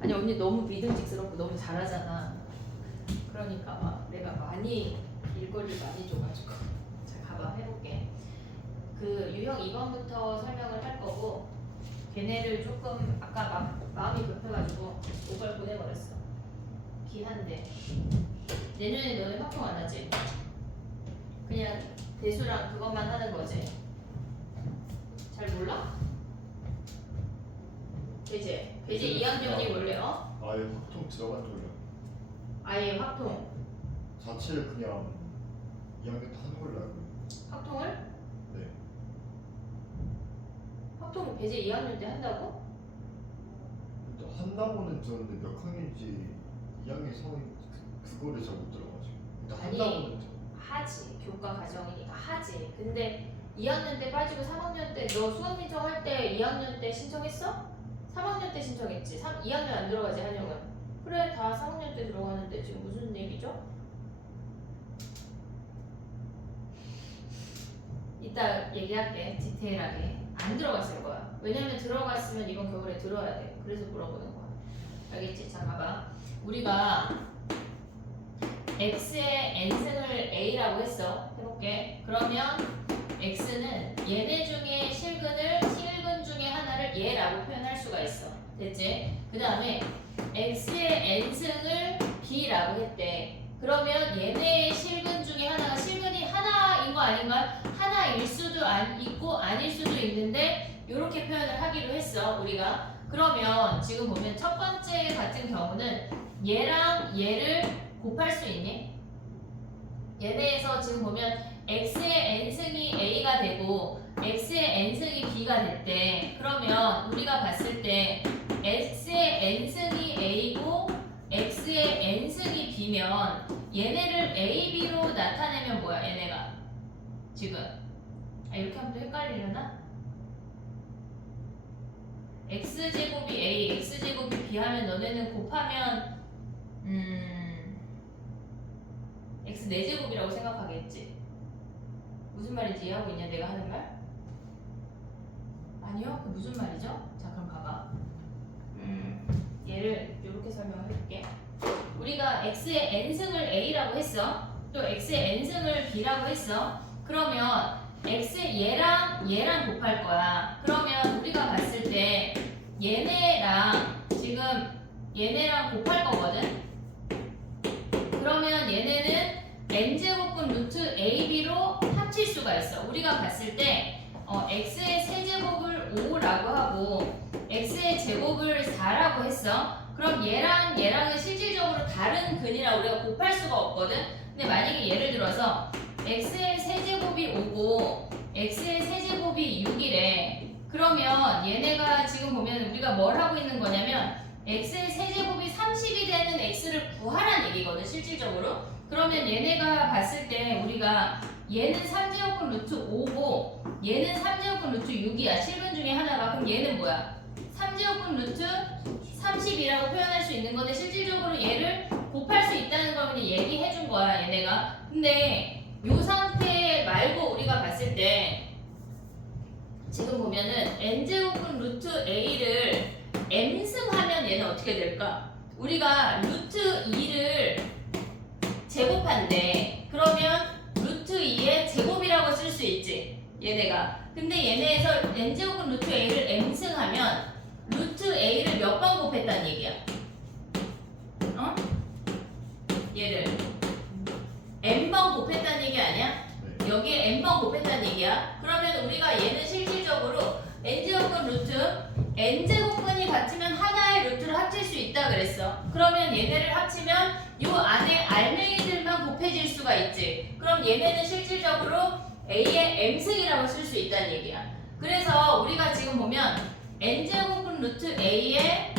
아니 언니 너무 믿음직스럽고 너무 잘하잖아. 그러니까 막 내가 많이 일거리를 많이 줘가지고. 자 가봐 해볼게. 그 유형 2번부터 설명을 할 거고 걔네를 조금 아까 막 마음이 급해가지고 5번 보내버렸어. 기한데 내년에 너네 확정 안 하지? 그냥 대수랑 그것만 하는 거지. 잘 몰라? 배제 2학년이 원래 아예 확통 들어간 적이요. 아예 확통 자체를 그냥 2학년 때 하는 걸로 알고 있는데. 확통을? 네. 확통 배제 2학년 때 한다고? 일단 한다고는 들었는데 몇 학년인지 2학년 성인 그거를 잘 못 들어가지고. 일단 아니, 한다고는 하지. 교과 과정이니까 하지. 근데 2학년 때 빠지고 3학년 때 너 수학 신청할 때 2학년 때 신청했어? 3학년 때 신청했지. 2학년 안 들어가지 한영은. 그래 다 3학년 때 들어가는데 지금 무슨 얘기죠? 이따 얘기할게. 디테일하게. 안 들어갔을 거야. 왜냐면 들어갔으면 이번 겨울에 들어야 돼. 그래서 물어보는 거야. 알겠지? 자 봐봐. 우리가 x의 n승을 a라고 했어. 해볼게. 그러면 x는 얘네 중에 실근 중에 하나를 얘라고 표현할 수가 있어. 됐지? 그 다음에 x의 n승을 b라고 했대. 그러면 얘네의 실근 중에 하나가 실근이 하나인 거 아닌가? 하나일 수도 있고 아닐 수도 있는데 이렇게 표현을 하기로 했어. 우리가. 그러면 지금 보면 첫 번째 같은 경우는 얘랑 얘를 곱할 수 있니? 얘네에서 지금 보면 x의 n승이 a가 되고 x의 n승이 b가 됐대. 그러면 우리가 봤을 때 x의 n승이 a고 x의 n승이 b면 얘네를 a, b로 나타내면 뭐야 얘네가 지금 이렇게 하면 또 헷갈리려나? x제곱이 a, x제곱이 b 하면 너네는 곱하면 x 4제곱이라고 생각하겠지. 무슨 말인지 이해하고 있냐 내가 하는 말? 아니요? 그 무슨 말이죠? 자 그럼 봐봐. 얘를 이렇게 설명을 해볼게. 우리가 x의 n승을 a라고 했어. 또 x의 n승을 b라고 했어. 그러면 x의 얘랑 곱할 거야. 그러면 우리가 봤을 때 얘네랑 지금 얘네랑 곱할 거거든. 그러면 얘네는 n제곱분 루트 ab로 합칠 수가 있어. 우리가 봤을 때 x의 세제곱을 5라고 하고 x의 제곱을 4라고 했어. 그럼 얘랑은 실질적으로 다른 근이라 우리가 곱할 수가 없거든. 근데 만약에 예를 들어서 x의 세제곱이 5고 x의 세제곱이 6이래. 그러면 얘네가 지금 보면 우리가 뭘 하고 있는 거냐면 x의 세제곱이 30이 되는 x를 구하라는 얘기거든 실질적으로. 그러면 얘네가 봤을 때 우리가 얘는 3제곱분 루트 5고 얘는 3제곱분 루트 6이야. 실근 중에 하나가. 그럼 얘는 뭐야? 3제곱분 루트 30이라고 표현할 수 있는 건데 실질적으로 얘를 곱할 수 있다는 걸 그냥 얘기해 준 거야 얘네가. 근데 요 상태 말고 우리가 봤을 때 지금 보면은 n제곱분 루트 a를 m승하면 얘는 어떻게 될까? 우리가 루트 2를 제곱한대. 그러면 루트 2의 제곱이라고 쓸 수 있지 얘네가. 근데 얘네에서 n제곱분 루트 a를 m승하면 루트 a를 몇 번 곱했다는 얘기야? 얘를 n번 곱했다는 얘기 아니야? 네. 여기에 n번 곱했다는 얘기야. 그러면 우리가 얘는 실질적으로 n제곱분 루트 n제곱분이 같으면 하나의 루트를 합칠 수 있다 그랬어. 그러면 얘네를 합치면 요 안에 알맹이들만 곱해질 수가 있지. 그럼 얘네는 실질적으로 a의 m승이라고 쓸 수 있다는 얘기야. 그래서 우리가 지금 보면 n제곱분 루트 a의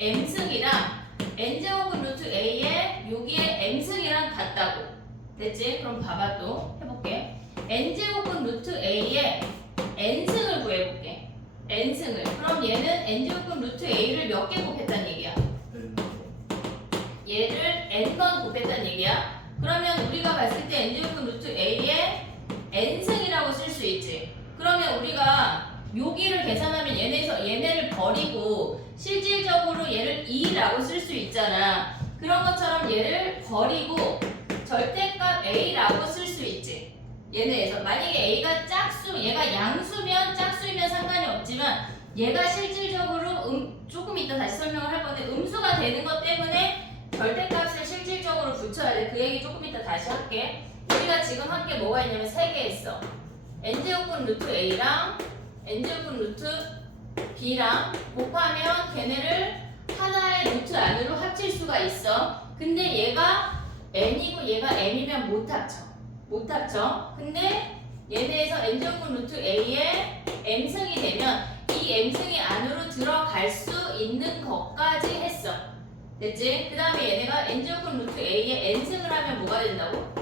m승이랑 n제곱분 루트 a의 여기에 m승이랑 같다고. 됐지? 그럼 봐봐 또 해볼게. n제곱분 루트 a의 n승을 구해볼게. n승을. 그럼 얘는 n제곱분 루트 a를 몇 개 곱했다는 얘기야? 얘를 n번 곱했다는 얘기야. 그러면 우리가 봤을 때 n제곱분 루트 a의 n승이라고 쓸 수 있지. 그러면 우리가 여기를 계산하면 얘네를 버리고 실질적으로 얘를 루트를 2라고 쓸 수 있잖아. 그런 것처럼 얘를 버리고 절대값 a라고 쓸 수 있지. 얘네에서 만약에 a가 짝수, 얘가 양수면 짝수이면 상관이 없지만 얘가 실질적으로 조금 이따 다시 설명을 할 건데 음수가 되는 것 때문에 절대값을 실질적으로 붙여야 돼. 그 얘기 조금 이따 다시 할게. 우리가 지금 한 게 뭐가 있냐면 3개 있어. n제곱분 루트 a랑 n제곱분 루트 b랑 곱하면 걔네를 하나의 루트 안으로 합칠 수가 있어. 근데 얘가 n이고 얘가 m이면 못 합쳐. 못 합쳐. 근데 얘네에서 n제곱분 루트 a의 m승이 되면 이 m승이 안으로 들어갈 수 있는 것까지 했어. 됐지? 그 다음에 얘네가 n제곱분 루트 a의 n승을 하면 뭐가 된다고?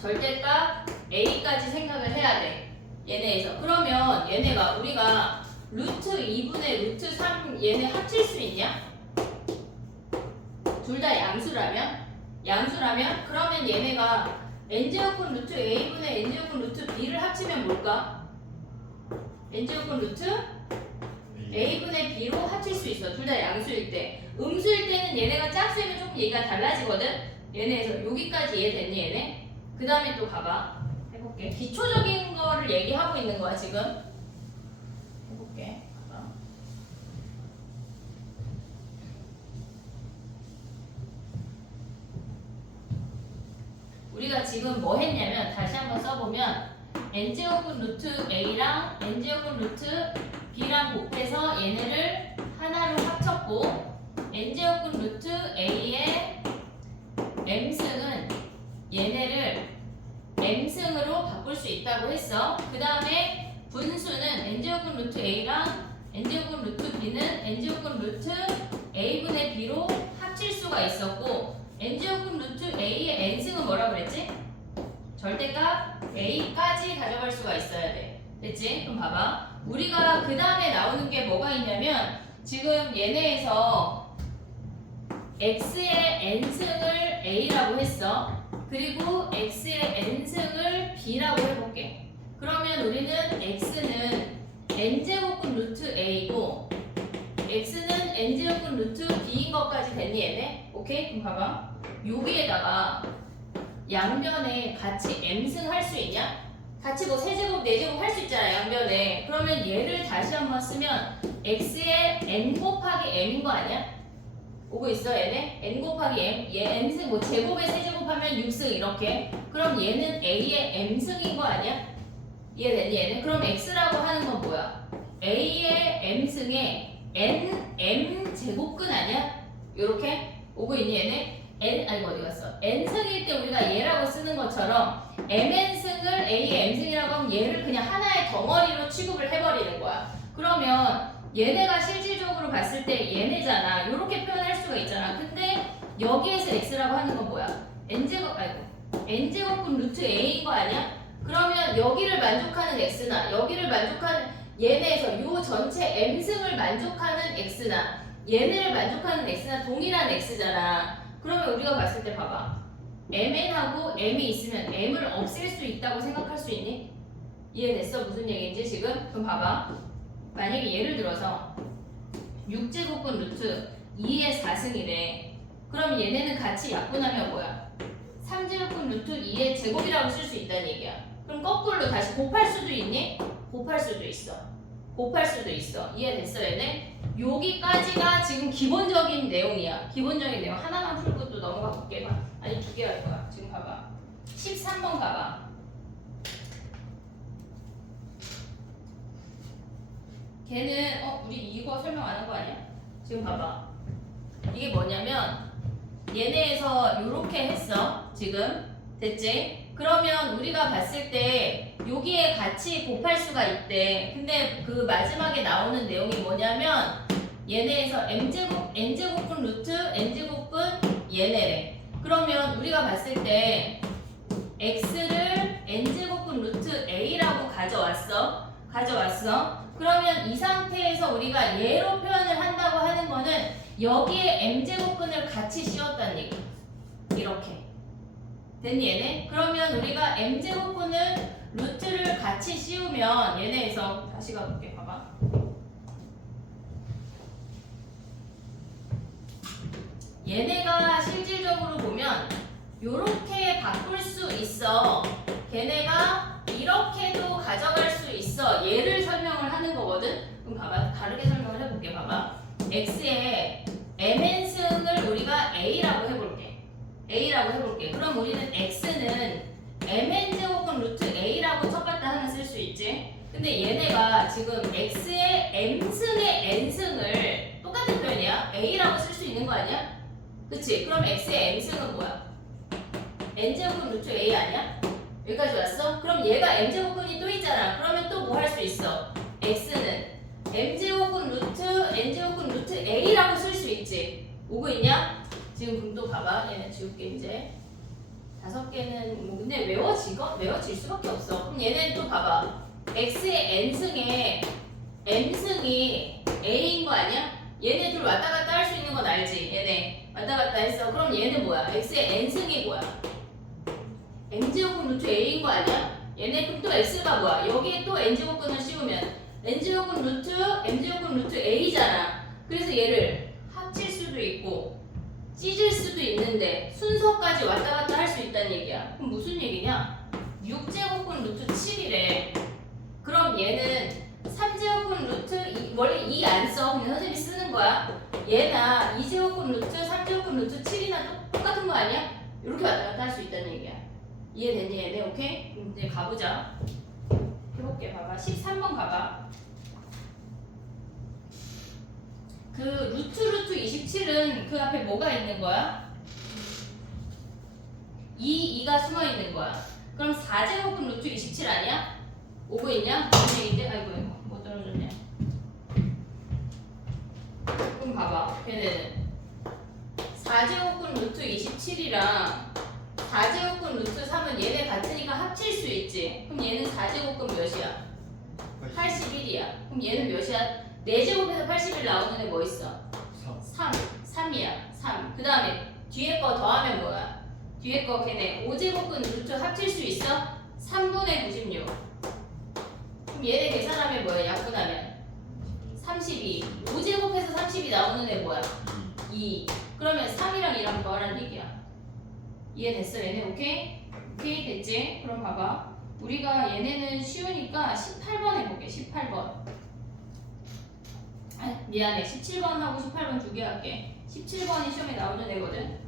절대값 a까지 생각을 해야 돼. 얘네에서. 그러면 얘네가 우리가 루트 2분의 루트 3 얘네 합칠 수 있냐? 둘 다 양수라면? 양수라면? 그러면 얘네가 n제곱분 루트 a분의 n제곱분 루트 b를 합치면 뭘까? n제곱분 루트 a분의 b로 합칠 수 있어. 둘 다 양수일 때. 음수일 때는 얘네가 짝수이면 조금 얘기가 달라지거든? 얘네에서 여기까지 이해됐니 얘네? 그 다음에 또 가봐. 해볼게. 기초적인 거를 얘기하고 있는 거야 지금. 해볼게. 봐봐. 우리가 지금 뭐 했냐면 다시 한번 써보면 n제곱분 루트 a랑 n제곱분 루트 b랑 곱해서 얘네를 하나로 합쳤고 n제곱분 루트 a의 m승은 얘네를 m승으로 바꿀 수 있다고 했어. 그 다음에 분수는 n제곱분 루트 a랑 n제곱분 루트 b는 n제곱분 루트 a분의 b로 합칠 수가 있었고 n제곱분 루트 a의 n승은 뭐라고 그랬지? 절대값 a까지 가져갈 수가 있어야 돼. 됐지? 그럼 봐봐. 우리가 그 다음에 나오는 게 뭐가 있냐면 지금 얘네에서 x의 n승을 a라고 했어. 그리고 x의 n승을 b라고 해볼게. 그러면 우리는 x는 n제곱분 루트 a고 x는 n제곱분 루트 b인 것까지 됐니 얘네? 오케이? 그럼 봐봐. 여기에다가 양변에 같이 m승 할 수 있냐? 같이 뭐 세제곱, 네제곱 할 수 있잖아 양변에. 그러면 얘를 다시 한번 쓰면 x의 n 곱하기 m인 거 아니야? 오고 있어 얘네? n 곱하기 m, 얘 n승 뭐 제곱에 세제곱하면 6승 이렇게. 그럼 얘는 a의 m승인 거 아니야? 이해됐니 얘네? 그럼 x라고 하는 건 뭐야? a의 m승에 m 제곱근 아니야? 요렇게 오고 있니 얘네? 아이고 어디 갔어? n승일 때 우리가 얘라고 쓰는 것처럼 mn승을 a의 m승이라고 하면 얘를 그냥 하나의 덩어리로 취급을 해버리는 거야. 그러면 얘네가 실질적으로 봤을 때 얘네잖아. 이렇게 표현할 수가 있잖아. 근데 여기에서 x라고 하는 건 뭐야? n제곱분 루트 a인 거 아니야? 그러면 여기를 만족하는 x나 여기를 만족하는 얘네에서 요 전체 m승을 만족하는 x나 얘네를 만족하는 x나 동일한 x잖아. 그러면 우리가 봤을 때 봐봐. mn하고 m이 있으면 m을 없앨 수 있다고 생각할 수 있니? 이해됐어? 무슨 얘기인지 지금? 그럼 봐봐. 만약에 예를 들어서 6제곱분 루트 2의 4승이래. 그럼 얘네는 같이 약분하면 뭐야? 3제곱분 루트 2의 제곱이라고 쓸 수 있다는 얘기야. 그럼 거꾸로 다시 곱할 수도 있니? 곱할 수도 있어. 곱할 수도 있어. 이해됐어 얘네? 여기까지가 지금 기본적인 내용이야. 기본적인 내용 하나만 풀고 또 넘어가 볼게. 아니 2개 할 거야. 지금 봐봐. 13번 가봐. 걔는 우리 이거 설명 안 한 거 아니야? 지금 봐봐. 이게 뭐냐면 얘네에서 요렇게 했어. 지금 됐지? 그러면 우리가 봤을 때 여기에 같이 곱할 수가 있대. 근데 그 마지막에 나오는 내용이 뭐냐면 얘네에서 n제곱분 루트 n제곱분 얘네래. 그러면 우리가 봤을 때 x를 n제곱분 루트 a라고 가져왔어. 그러면 이 상태에서 우리가 얘로 표현을 한다고 하는 거는 여기에 m제곱분을 같이 씌웠다는 얘기. 이렇게. 됐니 얘네? 그러면 우리가 m제곱분을 루트를 같이 씌우면 얘네에서 다시 가볼게. 봐봐. 얘네가 실질적으로 보면 요렇게 바꿀 수 있어. 걔네가 이렇게도 가져갈 수 있어. 얘를 설명을 하는 거거든. 그럼 봐봐. 다르게 설명을 해볼게. 봐봐. x의 mn승을 우리가 a라고 해볼게. a라고 해볼게. 그럼 우리는 x는 mn제곱은 루트 a라고 쳤봤다 하면 쓸 수 있지. 근데 얘네가 지금 x의 m승의 n승을 똑같은 표현이야. a라고 쓸 수 있는 거 아니야? 그치? 그럼 x의 m승은 뭐야? n제곱은 루트 a 아니야? 여기까지 왔어? 그럼 얘가 m제곱근이 또 있잖아. 그러면 또 뭐 할 수 있어? x는 m제곱은 루트 n제곱은 루트 a라고 쓸 수 있지. 오고 있냐? 지금 그럼 또 봐봐. 얘는 지울게 이제. 5개는 뭐 근데 외워질 수밖에 없어. 그럼 얘는 또 봐봐. x의 n승에 m승이 a인 거 아니야? 얘네 둘 왔다 갔다 할 수 있는 건 알지? 얘네 왔다 갔다 했어. 그럼 얘는 뭐야? x의 n승이 뭐야? n제곱은 루트 a인 거 아니야? 얘네 그럼 또 x가 뭐야? 여기에 또 n제곱근을 씌우면 n제곱은 루트 m제곱은 루트 a잖아. 그래서 얘를 합칠 수도 있고 찢을 수도 있는데 순서까지 왔다 갔다 할 수 있다는 얘기야. 그럼 무슨 얘기냐? 6제곱은 루트 7이래. 그럼 얘는 3제곱은 루트 원래 2 안 써. 그냥 선생님이 쓰는 거야. 얘나 2제곱은 루트 3제곱은 루트 7이나 똑같은 거 아니야? 이렇게 왔다 갔다 할 수 있다는 얘기야. 이해됐니 얘네? 오케이? 그럼 이제 가보자. 해볼게. 봐봐. 13번 가봐. 그 루트 27은 그 앞에 뭐가 있는 거야? 2가 숨어 있는 거야. 그럼 4제곱은 루트 27 아니야? 오고 있냐? 무슨 얘기인데? 아이고 뭐 떨어졌냐? 그럼 봐봐. 걔네는 4제곱은 루트 27이랑 4제곱은 루트 3은 얘네 같으니까 합칠 수 있지. 그럼 얘는 4제곱은 몇이야? 81이야. 그럼 얘는 몇이야? 4제곱에서 81 나오는 애 뭐 있어? 3이야. 3. 그 다음에 뒤에 거 더하면 뭐야? 뒤에 거 걔네 5제곱은 루트 합칠 수 있어? 3분의 96. 그럼 얘네 계산하면 뭐야? 약분하면 32. 5제곱해서 30이 나오는 애 뭐야? 2. 그러면 3이랑 2랑 더하라는 얘기야. 이해됐어 얘네? 오케이? 오케이 됐지? 그럼 봐봐. 우리가 얘네는 쉬우니까 18번 해볼게. 18번. 아, 미안해. 17번하고 18번 두 개 할게. 17번이 시험에 나오는 애거든.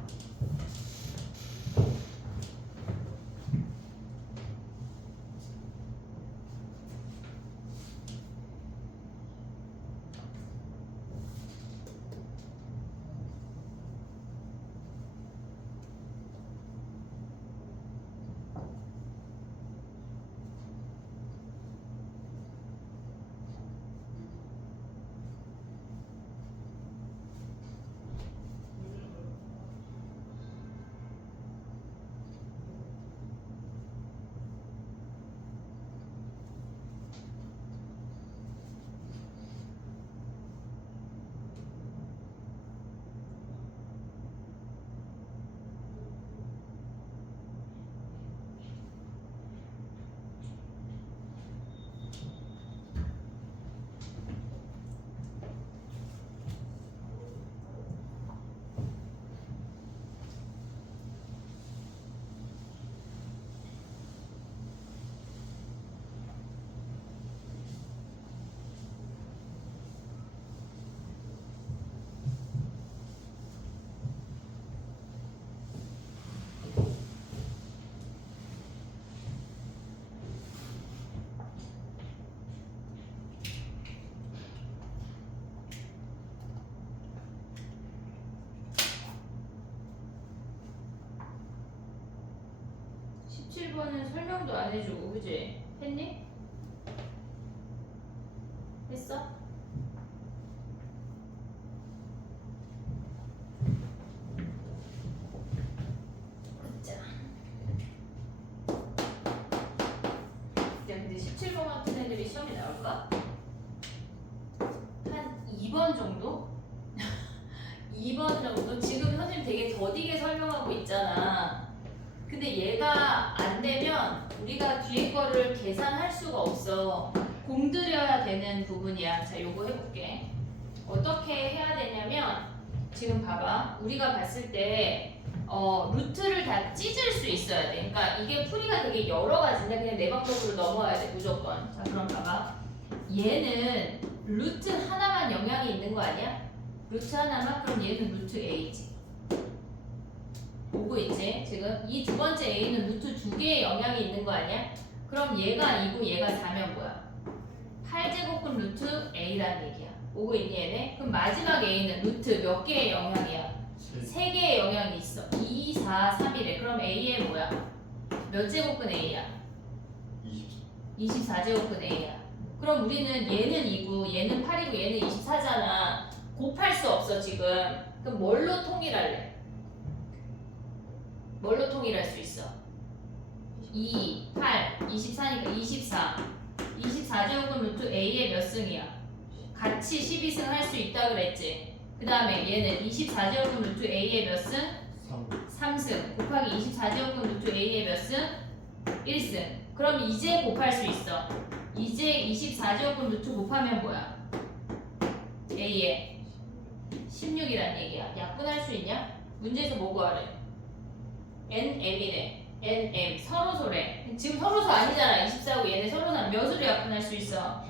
은 설명도 안 해주고 그지? 했니? 했어? 자. 근데 17번 같은 애들이 시험에 나올까? 한 2번 정도? 2번 정도? 지금 선생님 되게 더디게 설명하고 있잖아. 근데 얘가 안 되면 우리가 뒤에 거를 계산할 수가 없어. 공들여야 되는 부분이야. 자, 요거 해볼게. 어떻게 해야 되냐면 지금 봐봐. 우리가 봤을 때 루트를 다 찢을 수 있어야 돼. 그러니까 이게 풀이가 되게 여러 가지인데 그냥 내 방법으로 넘어와야 돼 무조건. 자 그럼 봐봐. 얘는 루트 하나만 영향이 있는 거 아니야? 루트 하나만? 그럼 얘는 루트 A지. 보고 있지? 지금 이 두 번째 A는 루트 두 개의 영향이 있는 거 아니야? 그럼 얘가 2고 얘가 4면 뭐야? 8제곱분 루트 A라는 얘기야. 오고 있니 얘네? 그럼 마지막 A는 루트 몇 개의 영향이야? 3개의 영향이 있어. 2, 4, 3이래. 그럼 A의 뭐야? 몇 제곱분 A야? 24제곱분 A야. 그럼 우리는 얘는 2고 얘는 8이고 얘는 24잖아. 곱할 수 없어 지금. 그럼 뭘로 통일할래? 뭘로 통일할 수 있어? 2, 8, 24니까 24. 24제곱분 루트 A의 몇 승이야? 같이 12승 할 수 있다 그랬지. 그 다음에 얘는 24제곱분 루트 A의 몇 승? 3승. 곱하기 24제곱분 루트 A의 몇 승? 1승. 그럼 이제 곱할 수 있어. 이제 24제곱분 루트 곱하면 뭐야? A의 16이란 얘기야. 약분할 수 있냐? 문제에서 뭐 구하래? NM이래. NM 서로소래. 지금 서로소 아니잖아. 24고 얘네 서로는 몇으로 약분할 수 있어?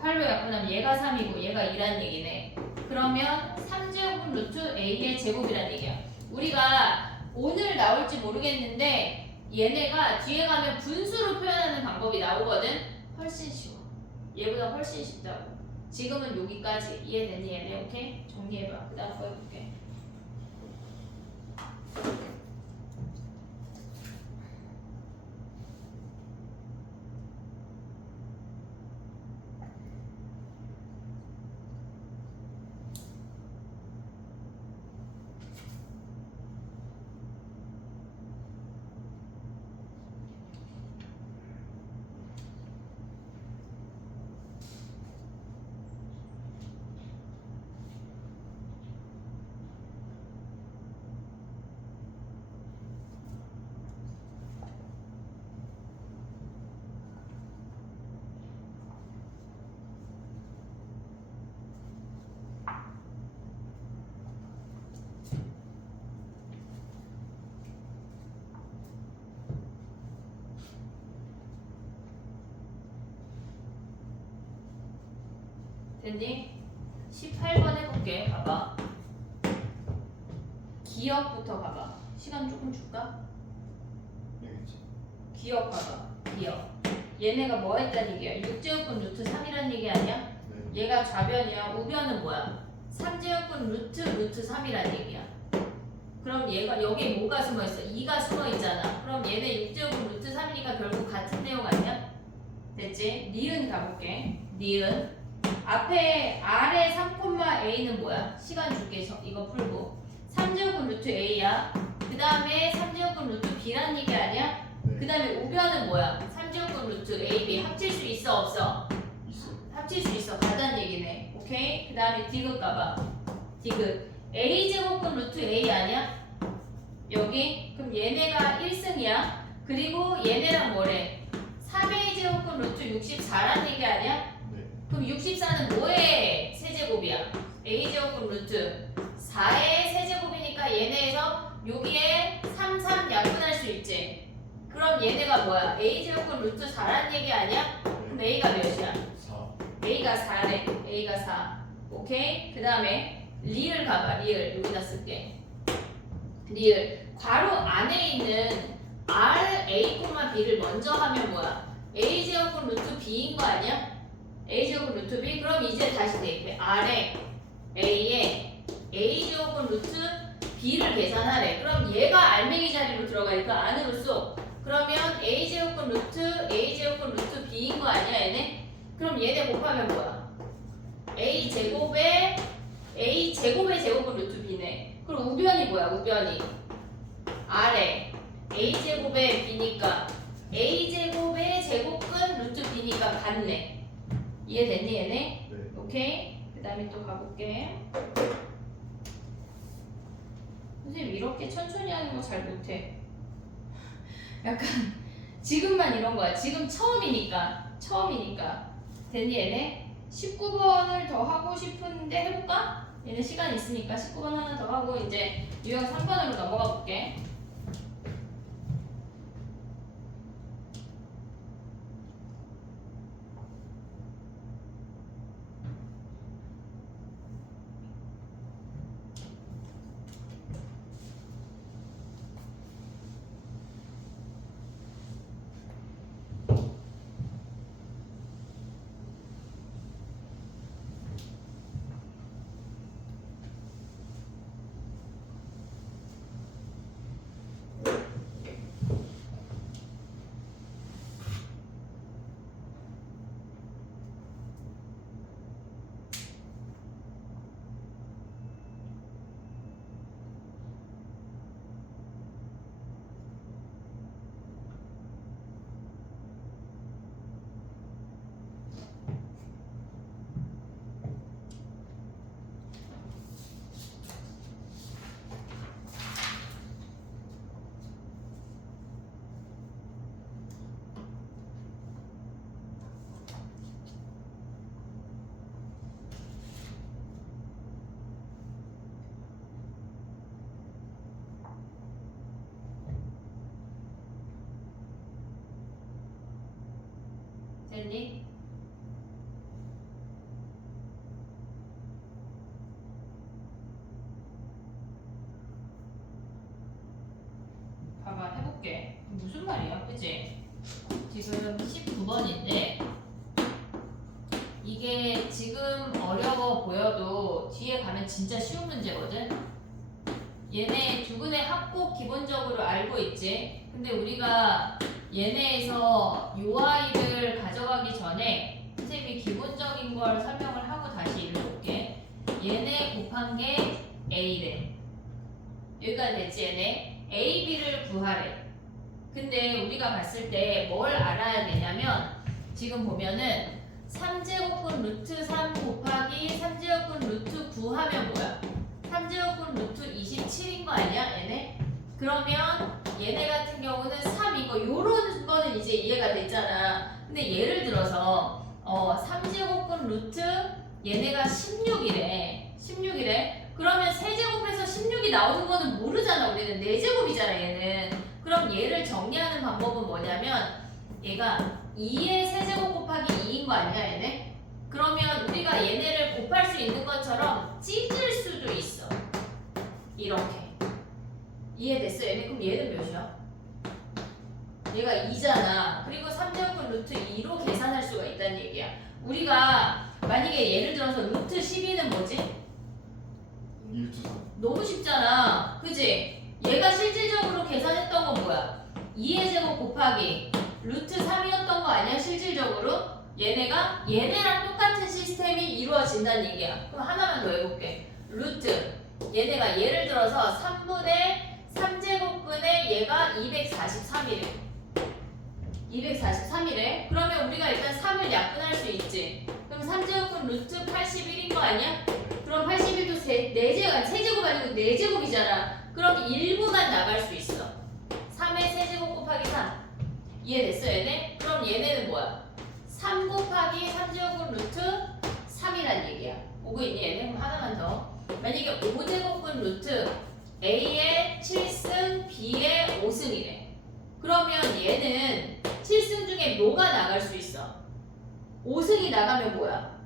8로 약분하면 얘가 3이고 얘가 2란 얘기네. 그러면 3제곱분 루트 A의 제곱이란 얘기야. 우리가 오늘 나올지 모르겠는데 얘네가 뒤에 가면 분수로 표현하는 방법이 나오거든. 훨씬 쉬워. 얘보다 훨씬 쉽다고. 지금은 여기까지. 이해되니 얘네? 오케이? 정리해봐. 그 다음 거 해볼게. 됐니? 18번 해볼게. 봐봐. 기억부터 봐봐. 시간 조금 줄까? 기억 봐봐. 기억. 얘네가 뭐 했다는 얘기야? 6제곱분 루트 3이라는 얘기 아니야? 얘가 좌변이야. 우변은 뭐야? 3제곱분 루트 3이라는 얘기야. 그럼 얘가 여기에 뭐가 숨어있어? 2가 숨어있잖아. 그럼 얘네 6제곱분 루트 3이니까 결국 같은 내용 아니야? 됐지? 니은 가볼게. 니은. 앞에 아래 3,a는 뭐야? 시간 줄게. 이거 풀고 3제곱분 루트 a야. 그 다음에 3제곱분 루트 b란 얘기 아니야? 그 다음에 우변은 뭐야? 3제곱분 루트 ab 합칠 수 있어 없어? 있어. 합칠 수 있어. 가단 얘기네. 오케이? 그 다음에 디귿 가봐. 디귿 a제곱분 루트 a 아니야? 여기? 그럼 얘네가 1승이야. 그리고 얘네랑 뭐래? 3a제곱분 루트 64란 얘기 아니야? 그럼 64는 뭐의 세제곱이야? a제곱분 루트 4의 세제곱이니까 얘네에서 여기에 3, 3 약분할 수 있지. 그럼 얘네가 뭐야? a제곱분 루트 4란 얘기 아니야? 그럼 a가 몇이야? 4. a가 4래. a가 4. 오케이? 그 다음에 리을 가봐. 리을 여기다 쓸게. 리을 괄호 안에 있는 r, a, b를 먼저 하면 뭐야? a제곱분 루트 b인 거 아니야? a제곱분 루트 b. 그럼 이제 다시 대입해. r에 a에 a제곱분 루트 b를 계산하래. 그럼 얘가 알맹이 자리로 들어가니까 안으로 쏙. 그러면 a제곱분 루트 b인 거 아니야 얘네? 그럼 얘네 곱하면 뭐야? a제곱의 제곱분 루트 b네. 그럼 우변이 뭐야? 우변이 r에 a제곱의 b니까 a제곱의 제곱근 루트 b니까 같네. 이해됐니 얘네? 네. 오케이? 그 다음에 또 가볼게. 선생님 이렇게 천천히 하는 거 잘 못해. 약간 지금만 이런 거야. 지금 처음이니까. 됐니 얘네? 19번을 더 하고 싶은데 해볼까? 얘는 시간 있으니까 19번 하나 더 하고 이제 유형 3번으로 넘어가 볼게. 됐니? 봐봐 해볼게. 무슨 말이야, 그치? 지금 19번인데 이게 지금 어려워 보여도 뒤에 가면 진짜 쉬운 문제거든. 얘네 두근의 합곡 기본적으로 알고 있지? 근데 우리가 얘네에서 요 아이를 가져가기 전에 선생님이 기본적인 걸 설명을 하고 다시 읽어볼게. 얘네 곱한 게 A래. 여기까지 됐지 얘네? A, B를 구하래. 근데 우리가 봤을 때 뭘 알아야 되냐면 지금 보면은 3제곱분 루트 3 곱하기 3제곱분 루트 9 하면 뭐야? 3제곱분 루트 27인 거 아니야 얘네? 그러면 얘네 같은 경우는 3이고 요런 거는 이제 이해가 됐잖아. 근데 예를 들어서 3제곱분 루트 얘네가 16이래. 16이래. 그러면 세제곱해서 16이 나오는 거는 모르잖아. 우리는 4제곱이잖아 얘는. 그럼 얘를 정리하는 방법은 뭐냐면 얘가 2의 세제곱 곱하기 2인 거 아니야 얘네? 그러면 우리가 얘네를 곱할 수 있는 것처럼 찢을 수도 있어. 이렇게. 이해됐어 얘네? 그럼 얘는 몇이야? 얘가 2잖아. 그리고 3제곱분 루트 2로 계산할 수가 있다는 얘기야. 우리가 만약에 예를 들어서 루트 12는 뭐지? 1, 2, 3. 너무 쉽잖아. 그지? 얘가 실질적으로 계산했던 건 뭐야? 2의 제곱 곱하기 루트 3이었던 거 아니야? 실질적으로? 얘네랑 똑같은 시스템이 이루어진다는 얘기야. 그럼 하나만 더 해볼게. 루트 얘네가 예를 들어서 3분의 3제곱분의 얘가 243이래. 243이래. 그러면 우리가 일단 3을 약분할 수 있지. 그럼 3제곱분 루트 81인 거 아니야? 그럼 81도 세제곱 아니고 4제곱이잖아. 그럼 1부만 나갈 수 있어. 3의 세제곱 곱하기 3. 이해됐어 얘네? 그럼 얘네는 뭐야? 3 곱하기 3제곱분 루트 3이란 얘기야. 오고 있니 얘네? 그럼 하나만 더. 만약에 5제곱분 루트 A의 7승 B의 5승이래. 그러면 얘는 7승 중에 뭐가 나갈 수 있어? 5승이 나가면 뭐야?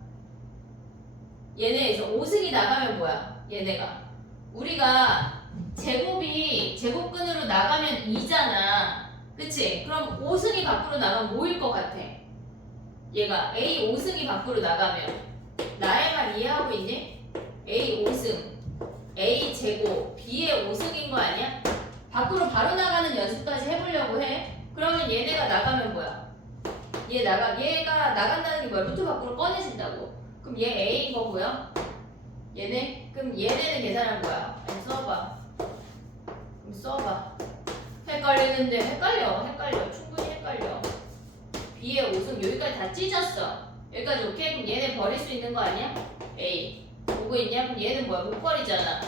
얘네에서 5승이 나가면 뭐야? 얘네가 우리가 제곱이 제곱근으로 나가면 2잖아. 그치? 그럼 5승이 밖으로 나가면 뭐일 것 같아? 얘가 A 5승이 밖으로 나가면 나의 말 이해하고 있니? A 5승 A 제곱 B의 5승인 거 아니야? 밖으로 바로 나가는 연습까지 해보려고 해. 그러면 얘네가 나가면 뭐야? 얘가 나간다는 게 뭐야? 루트 밖으로 꺼내진다고. 그럼 얘 A인 거고요. 얘네? 그럼 얘네는 계산한 거야. 아니, 써봐. 그럼 써봐. 헷갈리는데 헷갈려. 충분히 헷갈려. B의 5승 여기까지 다 찢었어. 여기까지 오케이? 그럼 얘네 버릴 수 있는 거 아니야? A. 보고 있냐? 그럼 얘는 뭐야? 못 버리잖아.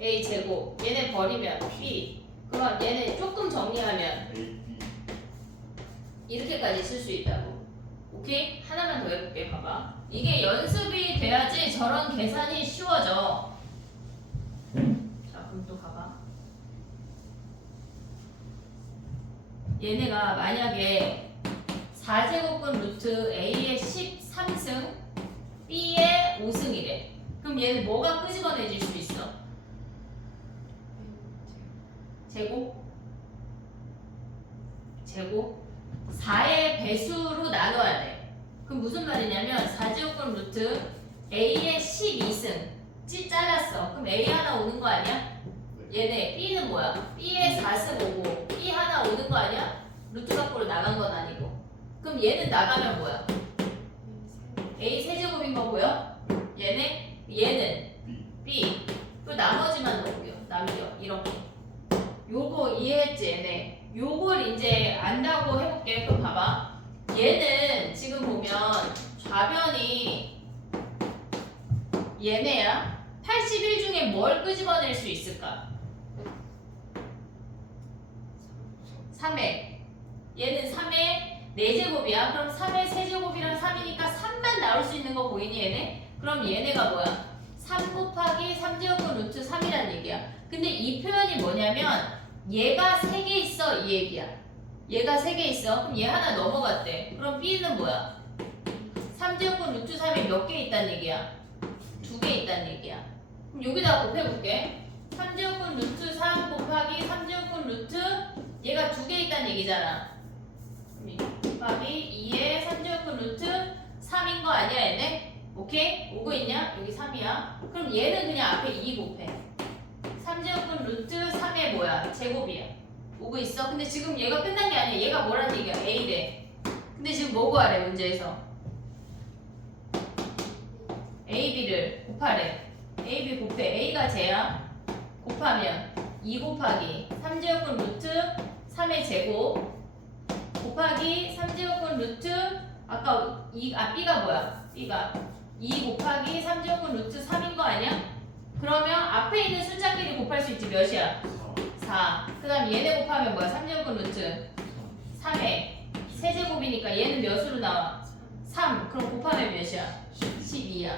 A 제곱. 얘네 버리면 P. 그럼 얘네 조금 정리하면 A, B. 이렇게까지 쓸 수 있다고. 오케이? 하나만 더 해볼게. 봐봐. 이게 연습이 돼야지 저런 계산이 쉬워져. 자, 그럼 또 봐봐. 얘네가 만약에 4제곱분 루트 A의 13승, B의 5승이래. 그럼 얘는 뭐가 끄집어내질 수 있어? 제곱? 제곱? 4의 배수로 나눠야 돼. 그럼 무슨 말이냐면 4제곱분 루트 A의 12승 찌 잘랐어. 그럼 A 하나 오는 거 아니야? 얘네 B는 뭐야? B의 4승 오고 B 하나 오는 거 아니야? 루트 밖으로 나간 건 아니고. 그럼 얘는 나가면 뭐야? A 세제곱인 거 보여? 얘는 B. 또 나머지만 남겨. 이렇게. 요거 이해했지 얘네? 요걸 이제 안다고 해볼게. 그럼 봐봐. 얘는 지금 보면 좌변이 얘네야. 81 중에 뭘 끄집어낼 수 있을까? 3에. 얘는 3의 4제곱이야. 그럼 3의 세제곱이랑 3이니까 3만 나올 수 있는 거 보이니 얘네? 그럼 얘네가 뭐야? 3 곱하기 3제곱분 루트 3이란 얘기야. 근데 이 표현이 뭐냐면 얘가 3개 있어 이 얘기야. 얘가 3개 있어. 그럼 얘 하나 넘어갔대. 그럼 B는 뭐야? 3제곱분 루트 3이 몇 개 있다는 얘기야? 2개 있다는 얘기야. 그럼 여기다 곱해볼게. 3제곱분 루트 3 곱하기 3제곱분 루트 얘가 2개 있다는 얘기잖아. 곱하기 2의 3제곱분 루트 3인 거 아니야 얘네? 오케이? 오고 있냐? 여기 3이야. 그럼 얘는 그냥 앞에 2 곱해. 3제곱분 루트 3의 뭐야? 제곱이야. 오고 있어? 근데 지금 얘가 끝난 게 아니야. 얘가 뭐라는 얘기야? A래. 근데 지금 뭐 구하래 문제에서? A, B를 곱하래. A, B 곱해. A가 쟤야. 곱하면 2 곱하기 3제곱분 루트 3의 제곱 곱하기 3제곱분 루트 아까 B가 뭐야? B가 2 곱하기 3제곱분 루트 3인 거 아니야? 그러면 앞에 있는 숫자끼리 곱할 수 있지. 몇이야? 4. 그 다음 얘네 곱하면 뭐야? 3제곱분 루트 3에 세제곱이니까 얘는 몇으로 나와? 3. 그럼 곱하면 몇이야? 12야.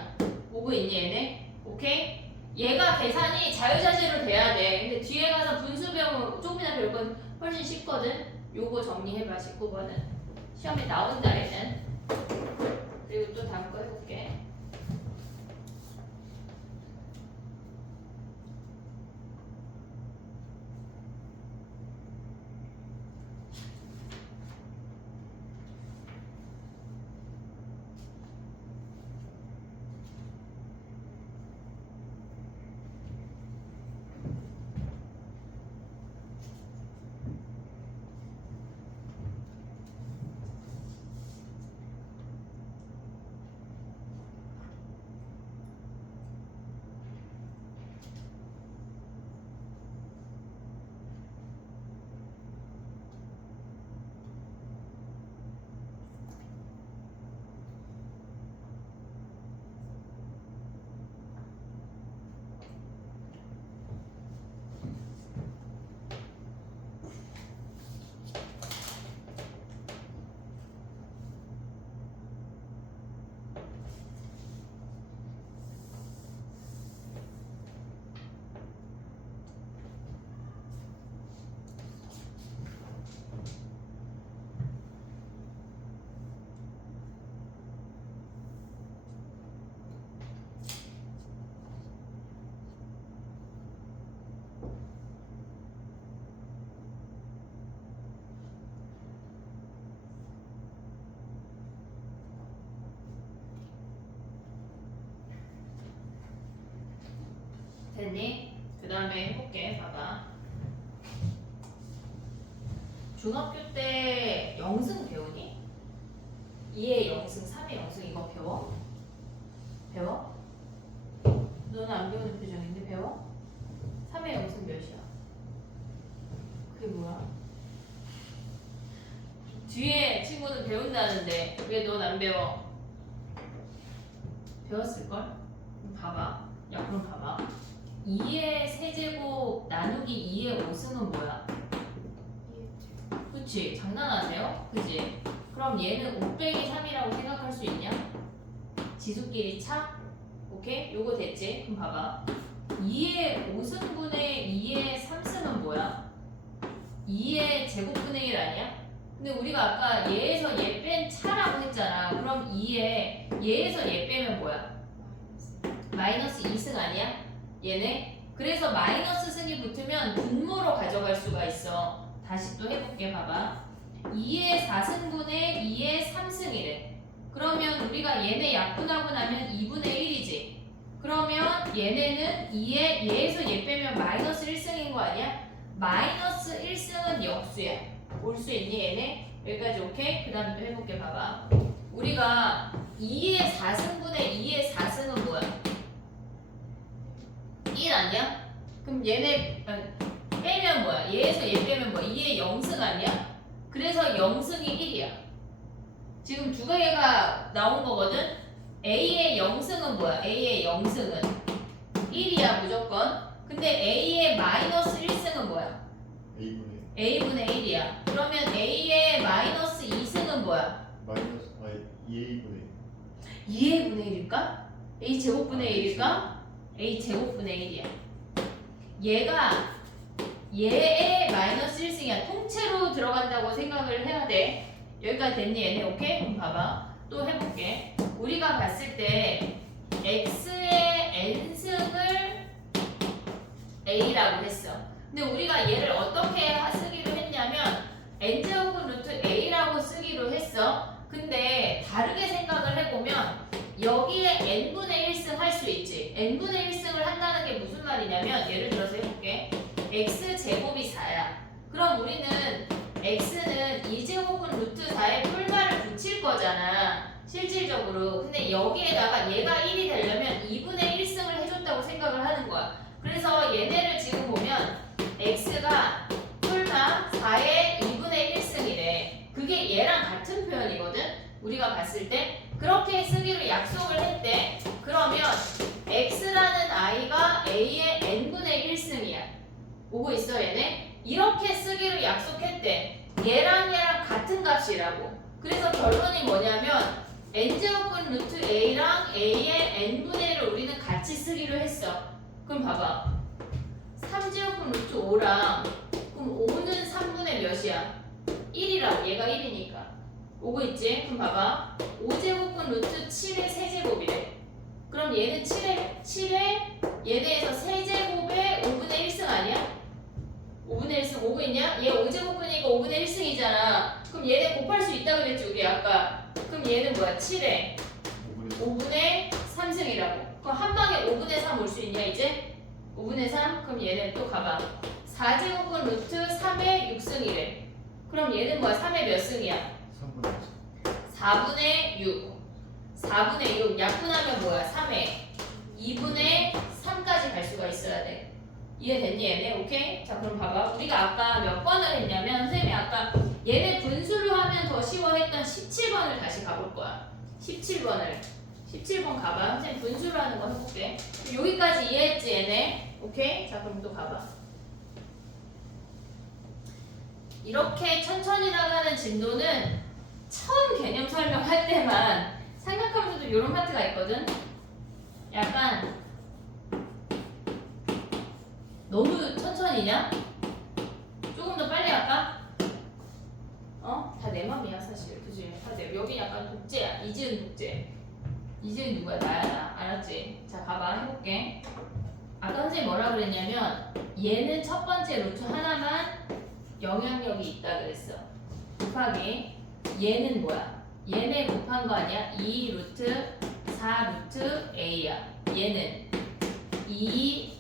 오고 있니 얘네? 오케이? 얘가 계산이 자유자재로 돼야 돼. 근데 뒤에 가서 분수 배우면 조금이나 배울 건 훨씬 쉽거든. 요거 정리해봐. 19번은 시험에 나온다 얘는. 그리고 또 다음 거 해볼게. 됐니? 그 다음에 해볼게. 봐봐. 중학교 때 영승 배우니? 2의 영승, 3의 영승 이거 배워? 배워? 너는 안 배우는 표정인데 배워? 3의 영승 몇이야? 그게 뭐야? 뒤에 친구는 배운다는데 왜 넌 안 배워? 배웠을걸? 그럼 봐봐. 야 그럼 봐봐. 2의 세제곱 나누기 2의 5승은 뭐야? 그치? 장난하세요? 그치? 그럼 얘는 5 빼기 3이라고 생각할 수 있냐? 지수끼리 차? 오케이? 요거 됐지? 그럼 봐봐. 2의 5승분의 2의 3승은 뭐야? 2의 제곱분의 1 아니야? 근데 우리가 아까 얘에서 얘 뺀 차라고 했잖아. 그럼 2에 얘에서 얘 빼면 뭐야? 마이너스 2승 아니야? 얘네? 그래서 마이너스 승이 붙으면 분모로 가져갈 수가 있어. 다시 또 해볼게. 봐봐. 2의 4승분의 2의 3승이래. 그러면 우리가 얘네 약분하고 나면 2분의 1이지. 그러면 얘네는 2에 얘에서 얘 빼면 마이너스 1승인 거 아니야? 마이너스 1승은 역수야. 올 수 있니 얘네? 여기까지 오케이? 그 다음에 또 해볼게. 봐봐. 우리가 2의 4승분의 2의 4승은 뭐야? 1 아니야? 그럼 얘네 빼면 뭐야? 얘에서 얘 빼면 뭐야? 2의 0승 아니야? 그래서 0승이 1이야. 지금 두 개가 나온 거거든? A의 0승은 뭐야? A의 0승은 1이야 무조건. 근데 A의 마이너스 1승은 뭐야? A분의 1이야. 그러면 A의 마이너스 2승은 뭐야? 마이너스 2A분의 2의 분의 1일까? A 제곱분의 1일까? A 제곱분의 1이야. 얘가 얘의 마이너스 1승이야. 통째로 들어간다고 생각을 해야 돼. 여기까지 됐니 얘네? 오케이? 그럼 봐봐. 또 해볼게. 우리가 봤을 때 x의 n승을 a라고 했어. 근데 우리가 얘를 어떻게 쓰기로 했냐면 n제곱은 루트 a라고 쓰기로 했어. 근데 다르게 생각을 해보면 여기에 n분의 1승 할 수 있지. n분의 1승을 한다는 게 무슨 말이냐면 예를 들어서 해볼게. x제곱이 4야. 그럼 우리는 x는 2제곱은 루트 4에 풀말을 붙일 거잖아. 실질적으로. 근데 여기에다가 얘가 1이 되려면 2분의 1승을 해줬다고 생각을 하는 거야. 그래서 얘네를 지금 보면 x가 풀마 4의 2분의 1승이래. 그게 얘랑 같은 표현이거든. 우리가 봤을 때 그렇게 쓰기로 약속을 했대. 그러면 x라는 i가 a의 n분의 1승이야. 오고 있어 얘네? 이렇게 쓰기로 약속했대. 얘랑 같은 값이라고. 그래서 결론이 뭐냐면 n제곱분 루트 a랑 a의 n분의 1을 우리는 같이 쓰기로 했어. 그럼 봐봐. 3제곱분 루트 5랑 그럼 5는 3분의 몇이야? 1이라고. 얘가 1이니까. 오고 있지? 그럼 봐봐. 5제곱분 루트 7의 세제곱이래. 그럼 얘는 7의 얘네에서 세제곱의 5분의 1승 아니야? 5분의 1승 오고 있냐? 얘 5제곱분이니까 5분의 1승이잖아. 그럼 얘네 곱할 수 있다고 그랬지 우리 아까. 그럼 얘는 뭐야? 7에 5분의 3승이라고. 그럼 한 방에 5분의 3 올 수 있냐 이제? 5분의 3? 그럼 얘는 또 가봐. 4제곱분 루트 3의 6승이래. 그럼 얘는 뭐야? 3의 몇 승이야? 4분의 6. 4분의 6 약분하면 뭐야? 3에 2분의 3까지 갈 수가 있어야 돼. 이해됐니 얘네? 오케이? 자 그럼 봐봐. 우리가 아까 몇 번을 했냐면 선생님이 아까 얘네 분수로 하면 더 쉬워 했던 17번을 다시 가볼 거야. 17번 가봐. 선생님 분수로 하는 거 해볼게. 여기까지 이해했지 얘네? 오케이? 자 그럼 또 가봐. 이렇게 천천히 나가는 진도는 처음 개념 설명할 때만 생각하면서도 이런 파트가 있거든. 약간 너무 천천히냐? 조금 더 빨리 할까? 다 내 맘이야 사실. 그치? 다 여기 약간 독재야. 이지은 독재. 이지은 누구야? 나야 나. 알았지? 자 가봐. 해볼게. 아까 선생님이 뭐라 그랬냐면 얘는 첫 번째 루트 하나만 영향력이 있다 그랬어. 곱하기 얘는 뭐야? 얘네 곱한 거 아니야? 2 루트 4 루트 a야. 얘는 2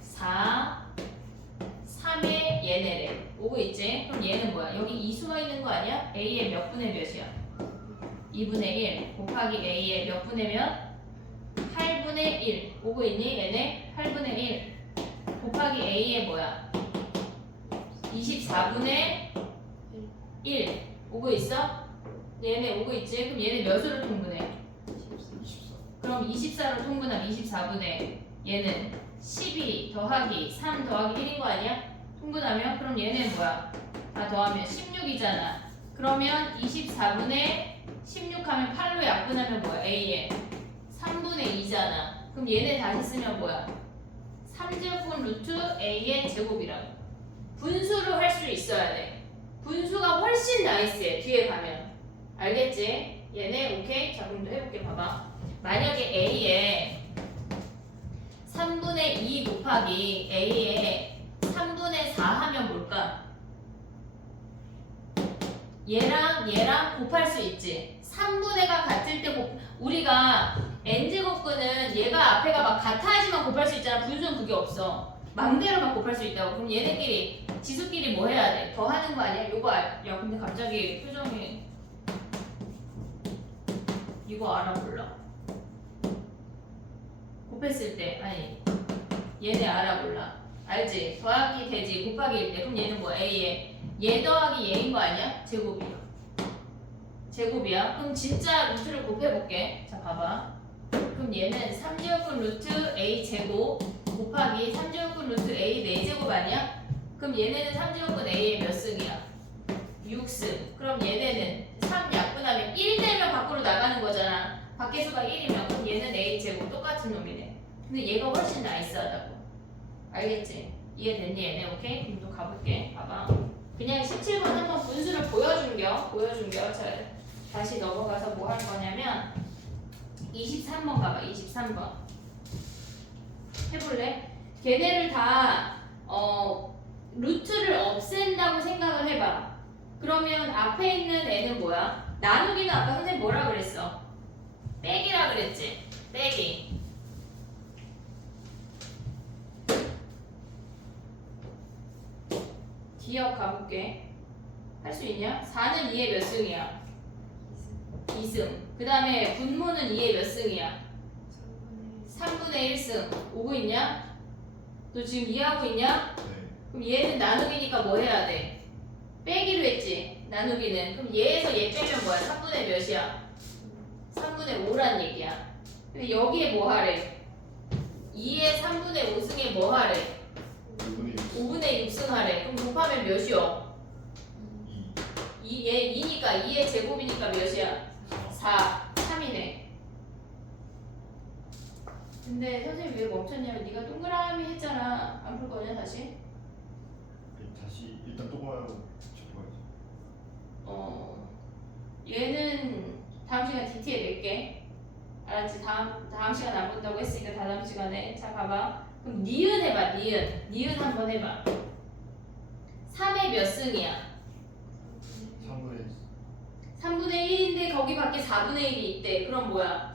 4 3의 얘네래. 오고 있지? 그럼 얘는 뭐야? 여기 2수가 있는 거 아니야? a의 몇 분의 몇이야? 2분의 1 곱하기 a의 몇 분의 몇? 8분의 1 오고 있니? 얘네 8분의 1 곱하기 a의 뭐야? 24분의 1 오고 있어? 얘네 오고 있지? 그럼 얘네 몇으로 통분해? 24. 그럼 24로 통분하면 24분의 얘는 12 더하기 3 더하기 1인 거 아니야? 통분하면? 그럼 얘는 뭐야? 다 더하면 16이잖아. 그러면 24분의 16 하면 8로 약분하면 뭐야? A에 3분의 2잖아. 그럼 얘네 다시 쓰면 뭐야? 3제곱분 루트 A의 제곱이라고. 분수로 할 수 있어야 돼. 분수가 훨씬 나이스해. 뒤에 가면. 알겠지? 얘네 오케이? 자 그럼 또 해볼게. 봐봐. 만약에 A에 3분의 2 곱하기 A에 3분의 4 하면 뭘까? 얘랑 곱할 수 있지. 3분의가 같을 때 우리가 n제곱근은 얘가 앞에가 막 같아야지만 곱할 수 있잖아. 분수는 그게 없어. 맘대로만 곱할 수 있다고. 그럼 얘네끼리 지수끼리 뭐 해야 돼? 더 하는 거 아니야? 야 근데 갑자기 표정이 이거 알아 몰라? 곱했을 때 아니 얘네 알아 몰라? 알지? 더하기 되지 곱하기일 때 그럼 얘는 뭐 A에 얘 더하기 얘인 거 아니야? 제곱이야. 그럼 진짜 루트를 곱해볼게. 자 봐봐. 그럼 얘는 3제곱분 루트 A 제곱 곱하기 3제곱분 루트 A 4제곱 아니야? 그럼 얘네는 3제곱분 A의 몇 승이야? 6승. 그럼 얘네는 3 약분하면 1 되면 밖으로 나가는 거잖아. 밖에서가 1이면 그럼 얘는 A 제곱 똑같은 놈이네. 근데 얘가 훨씬 나이스하다고. 알겠지? 이해됐니 얘네? 오케이? 그럼 또 가볼게. 봐봐. 그냥 17번 한번 분수를 보여준겨. 자, 다시 넘어가서 뭐 할 거냐면 23번 가봐. 23번 해볼래? 걔네를 다 루트를 없앤다고 생각을 해봐. 그러면 앞에 있는 애는 뭐야? 나누기는 아까 선생님 뭐라 그랬어? 빼기라 그랬지? 빼기. 기억 가볼게. 할 수 있냐? 4는 2의 몇 승이야? 2승. 그 다음에 분모는 2의 몇 승이야? 3분의 1승. 오고 있냐? 너 지금 이해하고 있냐? 네. 그럼 얘는 나누기니까 뭐 해야 돼? 빼기로 했지. 나누기는. 그럼 얘에서 얘 빼면 뭐야? 3분의 몇이야? 3분의 5란 얘기야. 근데 여기에 뭐 하래? 2의 3분의 5승에 뭐 하래? 5분의 6승 하래. 그럼 곱하면 몇이요? 얘 2니까 2의 제곱이니까 몇이야? 4, 3이네. 근데 선생님 왜 멈췄냐면 네가 동그라미 했잖아. 안 풀 거냐 다시? 다시 일단 또 봐요. 적어야지. 얘는 다음 시간 DT에 낼게. 알았지? 다음 시간 안 본다고 했으니까 다음 시간에. 자 봐봐. 그럼 니은 해봐. 니은 한번 해봐. 3의 몇 승이야? 3분의 1인데 거기 밖에 4분의 1이 있대. 그럼 뭐야?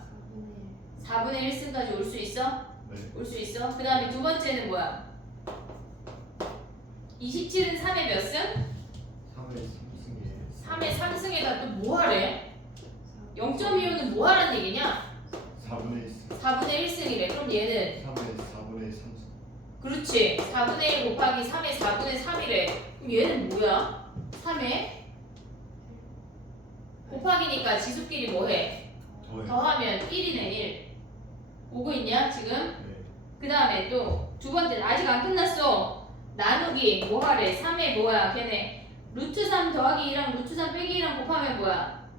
4분의 1승까지 올 수 있어? 네. 올 수 있어? 그 다음에 두 번째는 뭐야? 27은 3의 몇 승? 3의 3승이에요. 3의 3승에다 또 뭐 하래? 0.25는 뭐 하란 얘기냐? 4분의 1승. 4분의 1승이래. 그럼 얘는 4분의 3승. 그렇지. 4분의 1 곱하기 3의 4분의 3이래. 그럼 얘는 뭐야? 3의 곱하기니까 지수끼리 뭐해? 더해. 더하면 1이네 1. 오고 있냐 지금? 네. 그 다음에 또 두 번째 아직 안 끝났어. 나누기 뭐 하래? 3의 뭐야? 걔네 루트 3 더하기 2랑 루트 3 빼기 2랑 곱하면 뭐야?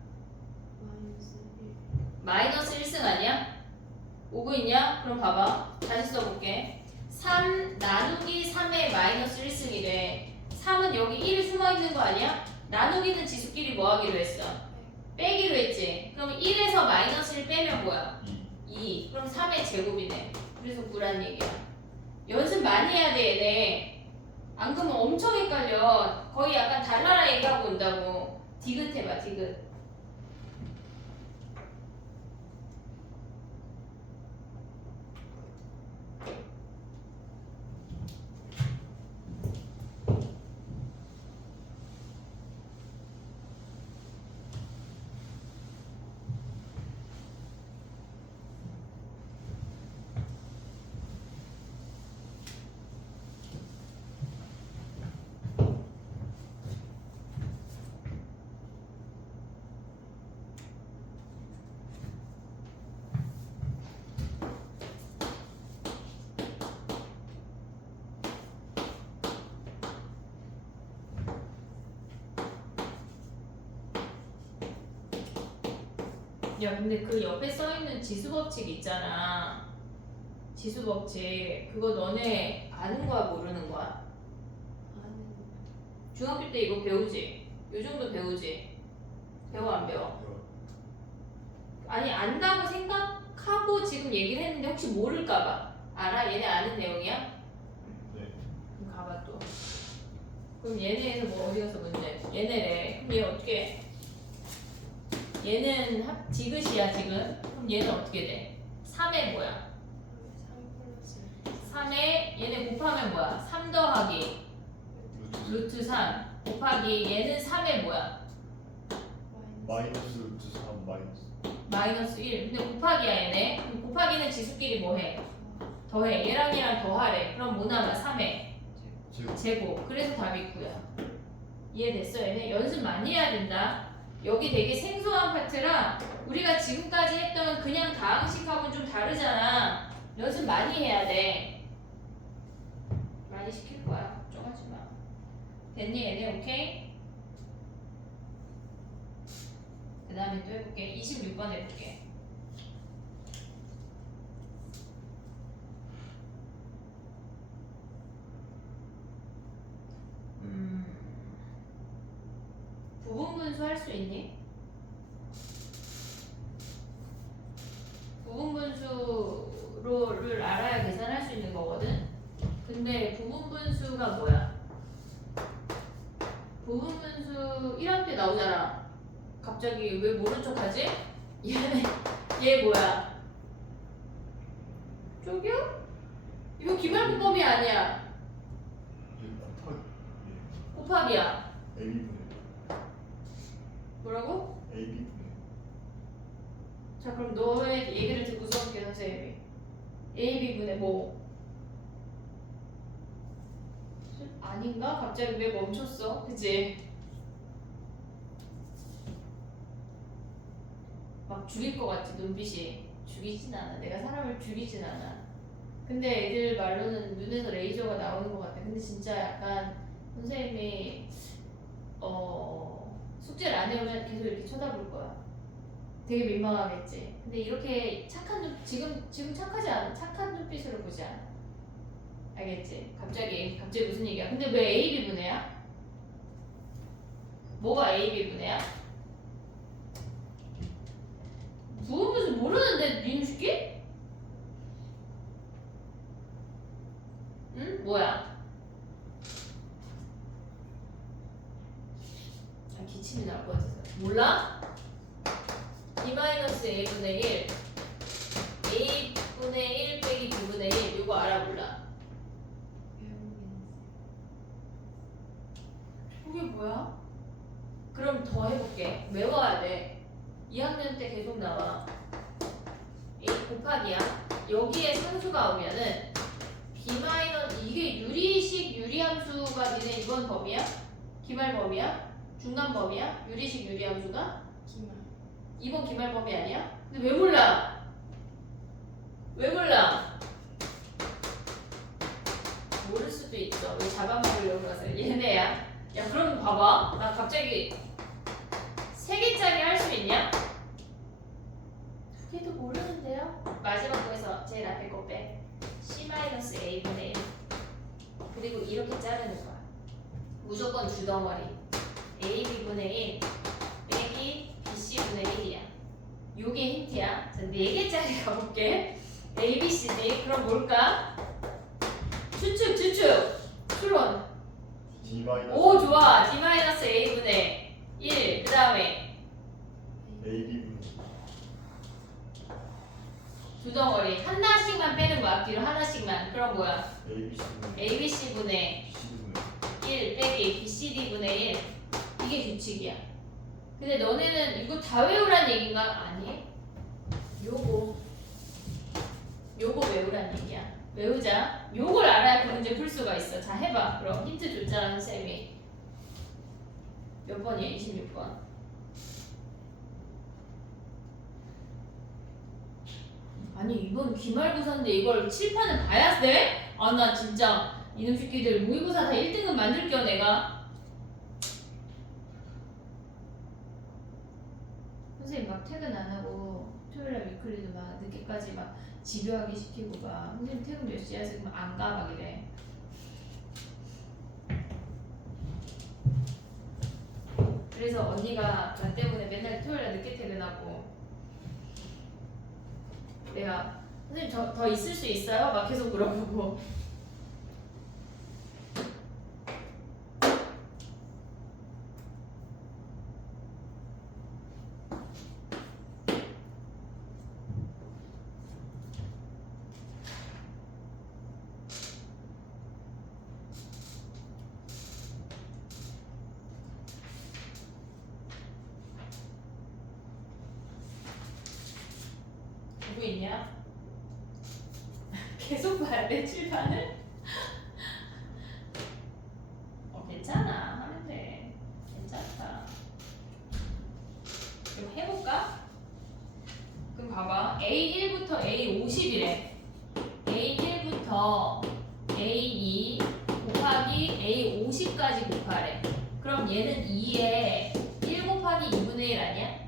마이너스 1승 아니야? 오고 있냐? 그럼 봐봐. 다시 써볼게. 3 나누기 3의 마이너스 1승이래. 3은 여기 1이 숨어있는 거 아니야? 나누기는 지수끼리 뭐 하기로 했어? 빼기로 했지. 그럼 1에서 마이너스 1 빼면 뭐야? 2. 그럼 3의 제곱이네. 그래서 9란 얘기야. 연습 많이 해야 돼 얘네. 안 그러면 엄청 헷갈려. 거의 약간 달나라 얘기하고 온다고. 디귿 해봐 디귿. 야 근데 그 옆에 써있는 지수법칙 있잖아. 지수법칙 그거 너네 아는 거야 모르는 거야? 중학교 때 이거 배우지? 요 정도 배우지? 배워 안 배워? 아니 안다고 생각하고 지금 얘기를 했는데 혹시 모를까봐. 알아? 얘네 아는 내용이야? 네. 그럼 가봐 또. 그럼 얘네에서 뭐 어디 가서 문제? 얘네래. 그럼 얘 어떻게 해? 얘는 지그시야 지금. 그럼 얘는 어떻게 돼? 3의 뭐야? 3에 얘네 곱하면 뭐야? 3 더하기 루트 3 곱하기 얘는 3의 뭐야? 마이너스 루트 3 마이너스. 마이너스 1. 근데 곱하기야 얘네. 그럼 곱하기는 지수끼리 뭐해? 더해. 얘랑 얘랑 더하래. 그럼 뭐 남아? 3의 제곱. 그래서 답이 9야. 이해됐어? 얘네 연습 많이 해야 된다. 여기 되게 생소한 파트라 우리가 지금까지 했던 그냥 다항식하고는 좀 다르잖아. 연습 많이 해야 돼. 많이 시킬 거야. 걱정하지 마. 됐니 얘네? 오케이? 그 다음에 또 해볼게. 26번 해볼게. 부분분수 할 수 있니? 부분분수를 알아야 계산할 수 있는 거거든? 근데 부분분수가 뭐야? 부분분수 1학 때 나오잖아. 갑자기 왜 모른 척 하지? 얘 뭐야? 저기요? 이거 기말고법이 아니야. 곱하기야. AB분의 뭐라고? AB분의 자 그럼 너의 얘기를 듣고 써볼게 선생님이. AB분의 뭐? 아닌가? 갑자기 왜 멈췄어? 그치? 막 죽일 것 같지 눈빛이. 죽이진 않아. 내가 사람을 죽이진 않아. 근데 애들 말로는 눈에서 레이저가 나오는 것 같아. 근데 진짜 약간 선생님이 숙제를 안 해오면 계속 이렇게 쳐다볼 거야. 되게 민망하겠지. 근데 이렇게 착한 지금 착하지 않아. 착한 눈빛으로 보지 않아. 알겠지? 갑자기 무슨 얘기야? 근데 왜 A, B 분해야? 뭐가 A, B 분해야? 부분분수 모르는데 민식이? 응? 뭐야? 기침이 나올 것 같아서 몰라? B-A분의 1 A분의 1 빼기 B분의 1 이거 알아 몰라? 이게 뭐야? 그럼 더 해볼게. 외워야 돼. 2학년 때 계속 나와. A 곱하기야. 여기에 상수가 오면은 B 마이너스 이게 유리식 유리함수가 니네 이번 범위야? 기말 범위야? 중간 범위야? 유리식 유리함수가? 이번 기말 범위 아니야? 근데 왜 몰라? 왜 몰라? 모를 수도 있어. 왜 잡아먹으려고 가서 얘네야. 야 그럼 봐봐. 나 갑자기 3개짜리 할 수 있냐? 2개도 모르는데요? 마지막 거에서 제일 앞에 거 빼. C-A분의 1 그리고 이렇게 자르는 거야. 무조건 주덩어리 AB분의 1 빼기 BC분의 1이야. 요게 힌트야. 자, 4개짜리 가볼게. A, B, C, D. 그럼 뭘까? 추측 추론. D 마이너스 오 좋아. D-A분의 1. 그 다음에 AB분의 주덩어리 하나씩만 빼는 거야. 앞뒤로 하나씩만. 그럼 뭐야? ABC분의 ABC분의 BC분의 1 빼기 BCD분의 1. 이게 규칙이야. 근데 너네는 이거 다 외우란 얘기인가? 아니. 요거 외우란 얘기야. 외우자. 요걸 알아야 그 문제 풀 수가 있어. 자 해봐. 그럼 힌트 줬잖아 선생님이. 몇 번이야? 26번. 아니 이번 기말고사인데 이걸 칠판을 봐야 돼? 아 나 진짜 이놈 새끼들 모의고사 다 1등급 만들게요 내가. 선생님 막 퇴근 안 하고 토요일날 위클리도 막 늦게까지 막 집요하게 시키고 막 선생님 퇴근 몇 시야? 지금 안 가? 막 이래. 그래서 언니가 나 때문에 맨날 토요일날 늦게 퇴근하고 내가 선생님 더 있을 수 있어요? 막 계속 물어보고 누구 있냐? 계속 봐야 돼 칠판을? 괜찮아 하면 돼 괜찮다. 그럼 해볼까? 그럼 봐봐 A1부터 A50이래. A1부터 A2 곱하기 A50까지 곱하래. 그럼 얘는 2에 1 곱하기 2분의 1 아니야?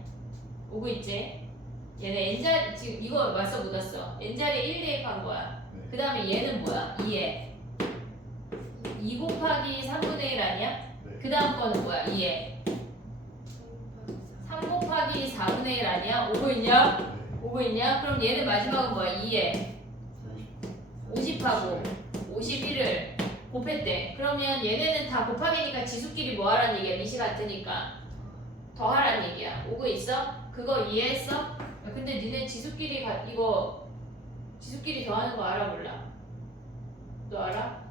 오고 있지? 얘는 n자리 지금 이거 왔어 못 왔어? n자리에 1 대입한 거야. 네. 그 다음에 얘는 뭐야? 2에 2 곱하기 3분의 1 아니야? 네. 그 다음 거는 뭐야? 2에 3 곱하기 4분의 1 아니야? 오고 있냐? 네. 오고 있냐? 그럼 얘는 마지막은 뭐야? 2에 50하고 51을 곱했대. 그러면 얘네는 다 곱하기니까 지수끼리 뭐 하라는 얘기야? 미시 같으니까 더하라는 얘기야. 오고 있어? 그거 이해했어? 야, 근데 니네 지수끼리 이거 지수끼리 더하는 거 알아 몰라? 너 알아?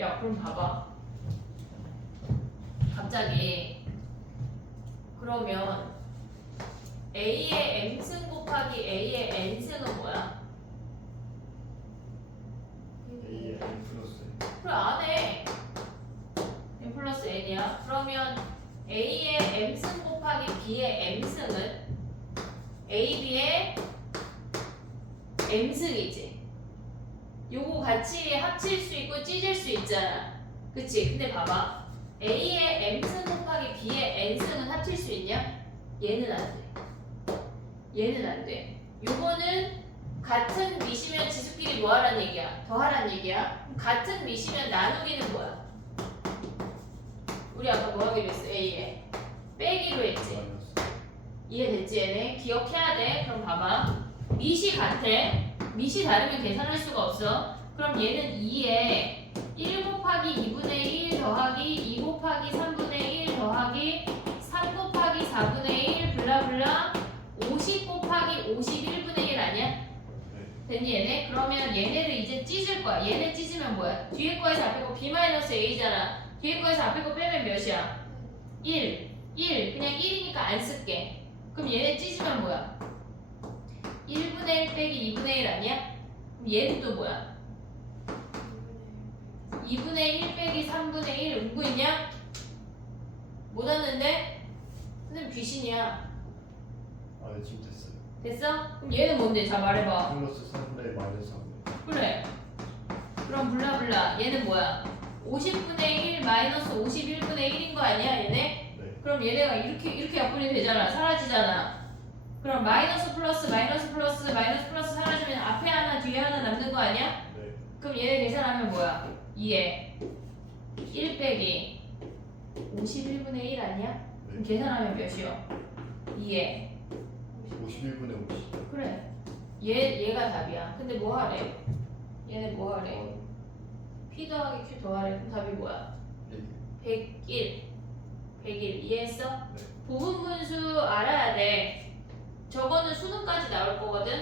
야 그럼 봐봐. 갑자기 그러면 A의 M승 곱하기 A의 N승은 뭐야? A의 N 플러스 N. 그래 안해. M 플러스 N이야. 그러면 A의 M승 곱하기 B의 M승은 AB의 M승이지. 요거 같이 합칠 수 있고 찢을 수 있잖아. 그치? 근데 봐봐. A의 M승 곱하기 B의 N승은 합칠 수 있냐? 얘는 안 돼. 얘는 안 돼. 요거는 같은 미시면 지수끼리 뭐 하란 얘기야? 더하란 얘기야? 그럼 같은 미시면 나누기는 뭐야? 우리 아까 뭐 하기로 했어? A에 빼기로 했지. 마이너스. 이해됐지 얘네? 기억해야 돼. 그럼 봐봐. 미시 같아. 미시 다르면 계산할 수가 없어. 그럼 얘는 2에 1 곱하기 2분의 1 더하기 2 곱하기 3분의 1 더하기 3 곱하기 4분의 1 블라블라 50 곱하기 51분의 1 아니야? 네. 됐니 얘네? 그러면 얘네를 이제 찢을 거야. 얘네 찢으면 뭐야? 뒤에 거에서 앞에 거 B-A잖아. 뒤에 거에서 앞에 거 빼면 몇이야? 1. 그냥 1이니까 안 쓸게. 그럼 얘네 찢으면 뭐야? 1분의 1 빼기 2분의 1 아니야? 그럼 얘는 또 뭐야? 2분의 1 빼기 3분의 1 오고 있냐? 못 왔는데? 선생님 귀신이야. 아, 네, 지금 됐어요. 됐어? 그럼 얘는 뭔데? 자 말해봐. 플러스 3분의 마이너스 3분의. 그래. 그럼 블라블라 얘는 뭐야? 50분의 1 마이너스 51분의 1인 거 아니야 얘네? 네. 그럼 얘네가 이렇게 약분이 되잖아. 사라지잖아. 그럼 마이너스 플러스 마이너스 플러스 마이너스 플러스 사라지면 앞에 하나 뒤에 하나 남는 거 아니야? 네. 그럼 얘네 계산하면 뭐야? 2에 1 빼기 51분의 1 아니야? 그럼 네. 계산하면 몇이요? 2에 51분의 50. 그래. 얘가 답이야. 근데 뭐 하래? 얘네 뭐 하래? P 더하기 Q 더하래. 그럼 답이 뭐야? 101. 101. 이해했어? 네. 부분분수 알아야 돼. 저거는 수능까지 나올 거거든?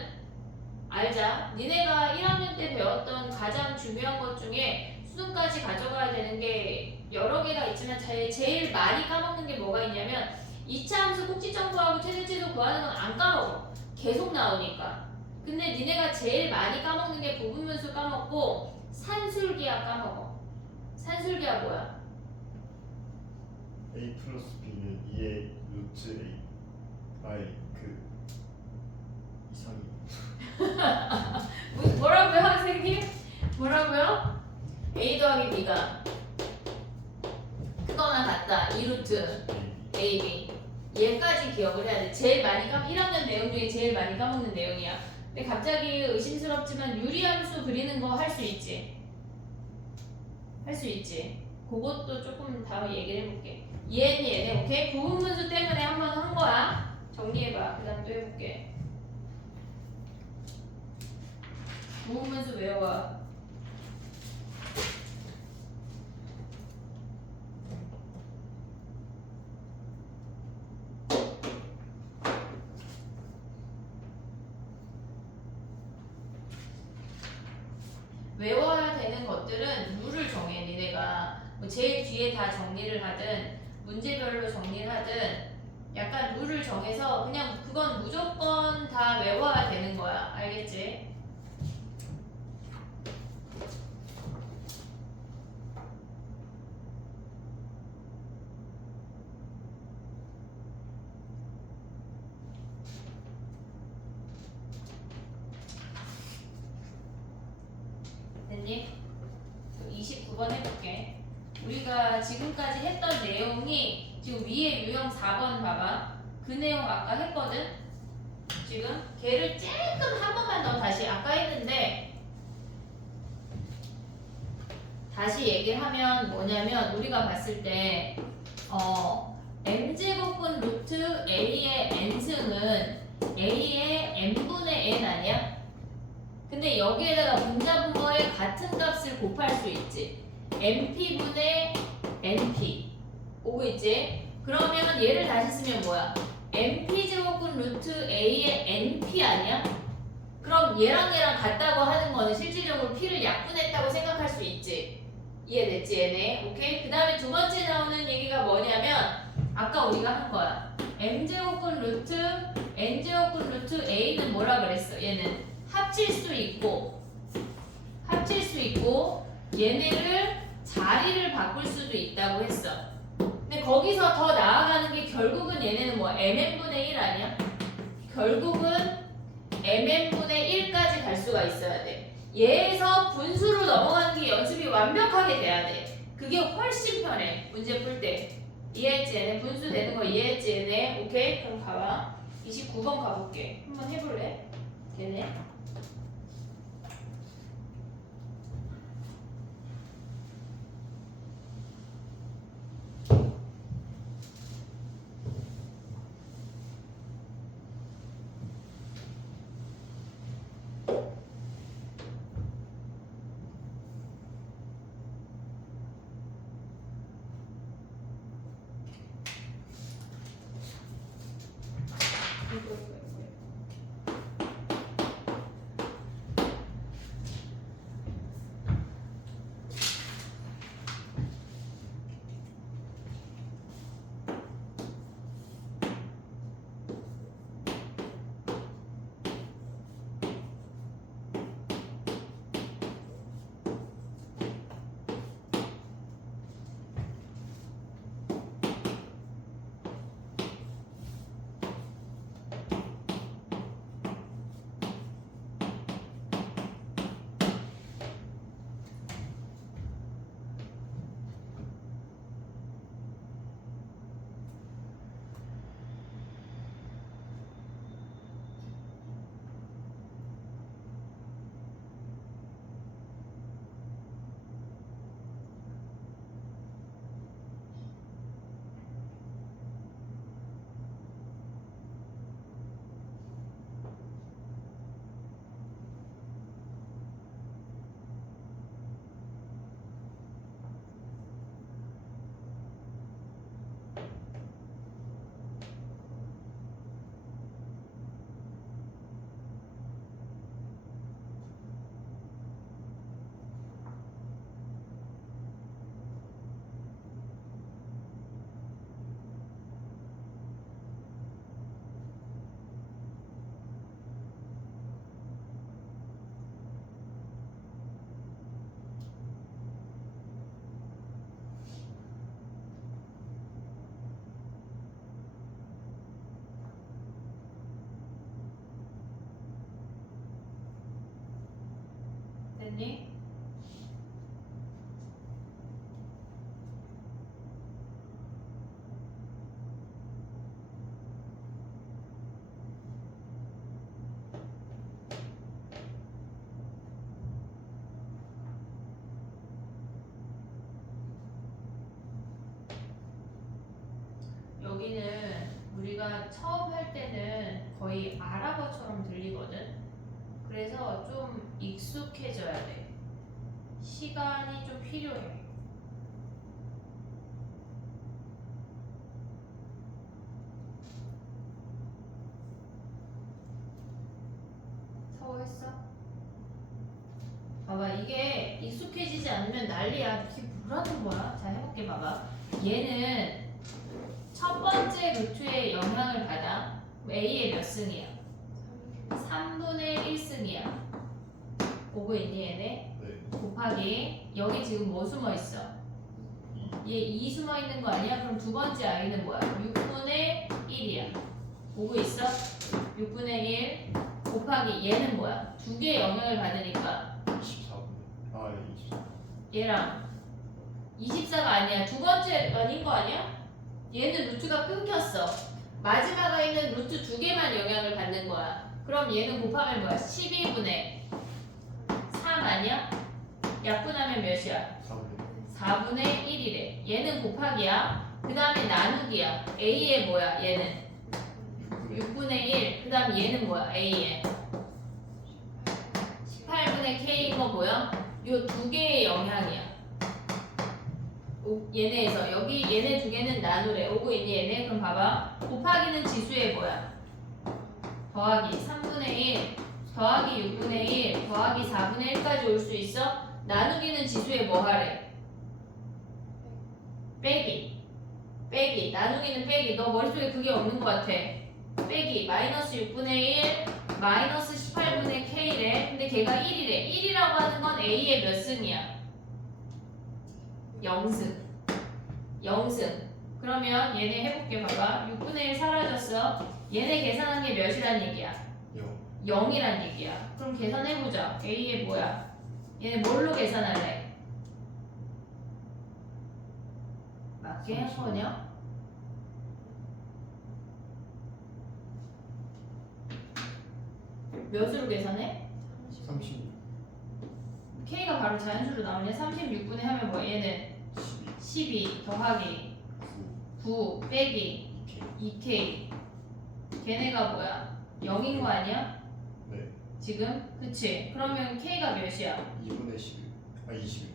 알자. 니네가 1학년 때 배웠던 가장 중요한 것 중에 수능까지 가져가야 되는 게 여러 개가 있지만 제일 많이 까먹는 게 뭐가 있냐면 2차 함수 꼭지점 구하고 최대치수 구하는 건 안 까먹어. 계속 나오니까. 근데 니네가 제일 많이 까먹는 게 부분분수 까먹고 산술기하 까먹어. 산술기하 뭐야? A 플러스 B는 2의 루트 A. 아이 그 이상이. 뭐라고요 선생님? 뭐라고요? A 더하기 B가 얼마나 같다? 2루트 AB. 얘까지 기억을 해야 돼. 제일 많이 1학년 내용 중에 제일 많이 까먹는 내용이야. 근데 갑자기 의심스럽지만 유리함수 그리는 거 할 수 있지. 할 수 있지. 그것도 조금 다음에 얘기를 해볼게. 얘네 오케이? 부분분수 때문에 한번 한 거야. 정리해봐. 그 다음 또 해볼게. 부분분수 외워봐. 외워야 되는 것들은 룰을 정해. 니네가 뭐 제일 뒤에 다 정리를 하든 문제별로 정리를 하든 약간 룰을 정해서 그냥 그건 무조건 다 외워야 되는 거야. 알겠지? 됐니? 29번 해볼게. 우리가 지금까지 했던 내용이 지금 위에 유형 4번 봐봐. 그 내용 아까 했거든? 지금 걔를 조금 한 번만 더 다시 아까 했는데 다시 얘기를 하면 뭐냐면 우리가 봤을 때 m제곱분 루트 a의 n승은 a의 n분의 n 아니야? 근데 여기에다가 분자분 거에 같은 값을 곱할 수 있지. np분의 np 오고 있지? 그러면 얘를 다시 쓰면 뭐야? np제곱분 루트 a의 np 아니야? 그럼 얘랑 같다고 하는 거는 실질적으로 p를 약분했다고 생각할 수 있지. 이해됐지 얘네? 오케이? 그 다음에 두 번째 나오는 얘기가 뭐냐면 아까 우리가 한 거야. m제곱분 루트 n제곱분 루트 a는 뭐라 그랬어? 얘는 합칠 수 있고 얘네를 자리를 바꿀 수도 있다고 했어. 근데 거기서 더 나아가는 게 결국은 얘네는 뭐 mn분의 1 아니야? 결국은 mn분의 1까지 갈 수가 있어야 돼. 얘에서 분수로 넘어가는 게 연습이 완벽하게 돼야 돼. 그게 훨씬 편해. 문제 풀 때. 이해했지 얘네? 분수 되는 거 이해했지 얘네? 오케이? 그럼 가봐. 29번 가볼게. 한번 해볼래? 되네? 됐니? 처음 할 때는 거의 아랍어처럼 들리거든. 그래서 좀 익숙해져야 돼. 시간이 좀 필요해. 서워했어? 봐봐, 이게 익숙해지지 않으면 난리야. 이게 뭐라는 거야? 자, 해볼게. 봐봐. 얘는 첫 번째 루트에 영향을 받아. A의 몇 승이야? 3분의 1승이야. 보고 있니 얘네? 네. 곱하기 여기 지금 뭐 숨어 있어? 이. 얘 2 숨어 있는 거 아니야? 그럼 두 번째 i는 뭐야? 6분의 1이야. 보고 있어? 6분의 1 곱하기 얘는 뭐야? 두 개의 영향을 받으니까 24분의. 아, 예, 24. 얘랑 24가 아니야. 두 번째 아닌 거 아니야? 얘는 루트가 끊겼어. 마지막에 있는 루트 두 개만 영향을 받는 거야. 그럼 얘는 곱하면 뭐야? 12분의 3 아니야? 약분하면 몇이야? 4분의 4분의 1이래. 얘는 곱하기야. 그 다음에 나누기야. A의 뭐야? 얘는 6분의 6분의 1. 그 다음 얘는 뭐야? A의 18분의 K인 거 뭐야? 요 두 개의 영향이야. 얘네에서 여기 얘네 두 개는 나누래. 오고 있니 얘네? 그럼 봐봐. 곱하기는 지수의 뭐야? 더하기 3분의 1 더하기 6분의 1 더하기 4분의 1까지 올 수 있어? 나누기는 지수의 뭐 하래? 빼기 나누기는 빼기. 너 머릿속에 그게 없는 것 같아. 빼기 마이너스 6분의 1 마이너스 18분의 K래. 근데 걔가 1이래. 1이라고 하는 건 A의 몇 승이야? 0승. 0승. 그러면 얘네 해볼게. 봐봐. 6분의 1 사라졌어. 얘네 계산한 게 몇이란 얘기야? 0. 0이란 얘기야. 그럼 계산해보자. A의 뭐야? 얘네 뭘로 계산할래? 맞게 한 거냐? 몇으로 계산해? 36. K가 바로 자연수로 나오냐? 36분의 하면 뭐 얘는 12. 12 더하기 9. 9 빼기 2K. 2K 걔네가 뭐야? 0인 거 아니야? 네. 지금? 그치? 그러면 K가 몇이야? 2분의 11. 아, 21.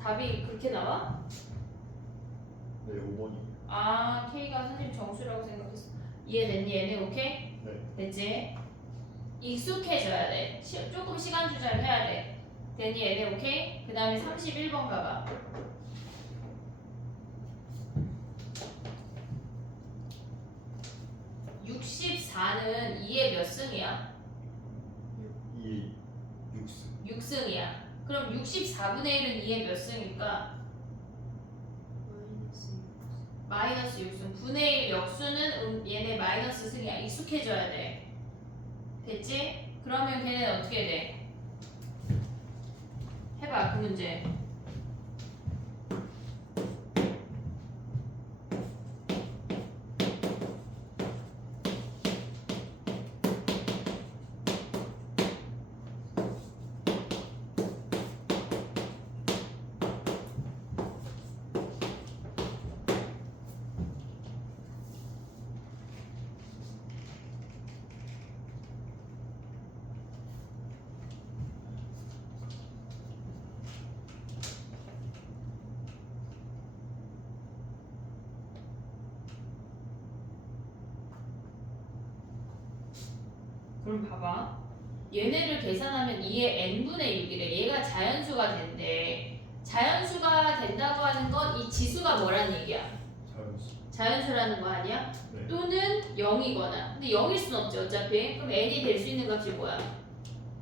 답이 그렇게 나와? 네, 5번이. 아 K가 선생님 정수라고 생각했어. 이해됐니 얘네? 오케이? 네. 됐지? 익숙해져야 돼. 조금 시간 투자를 해야 돼. 됐니 얘네? 오케이? 그 다음에 31번 가봐. 64는 2의 몇 승이야? 2의 6승. 6승이야. 그럼 64분의 1은 2의 몇 승일까? 마이너스 6승. 분의 1 역수는 얘네 마이너스 승이야. 익숙해져야 돼. 됐지? 그러면 걔는 어떻게 돼? 해봐 그 문제. 그럼 봐봐. 얘네를 계산하면 2의 n분의 6이래. 얘가 자연수가 된대. 자연수가 된다고 하는 건 이 지수가 뭐란 얘기야? 자연수. 자연수라는 거 아니야? 네. 또는 0이거나. 근데 0일 순 없지 어차피. 그럼 n이 될 수 있는 값이 뭐야?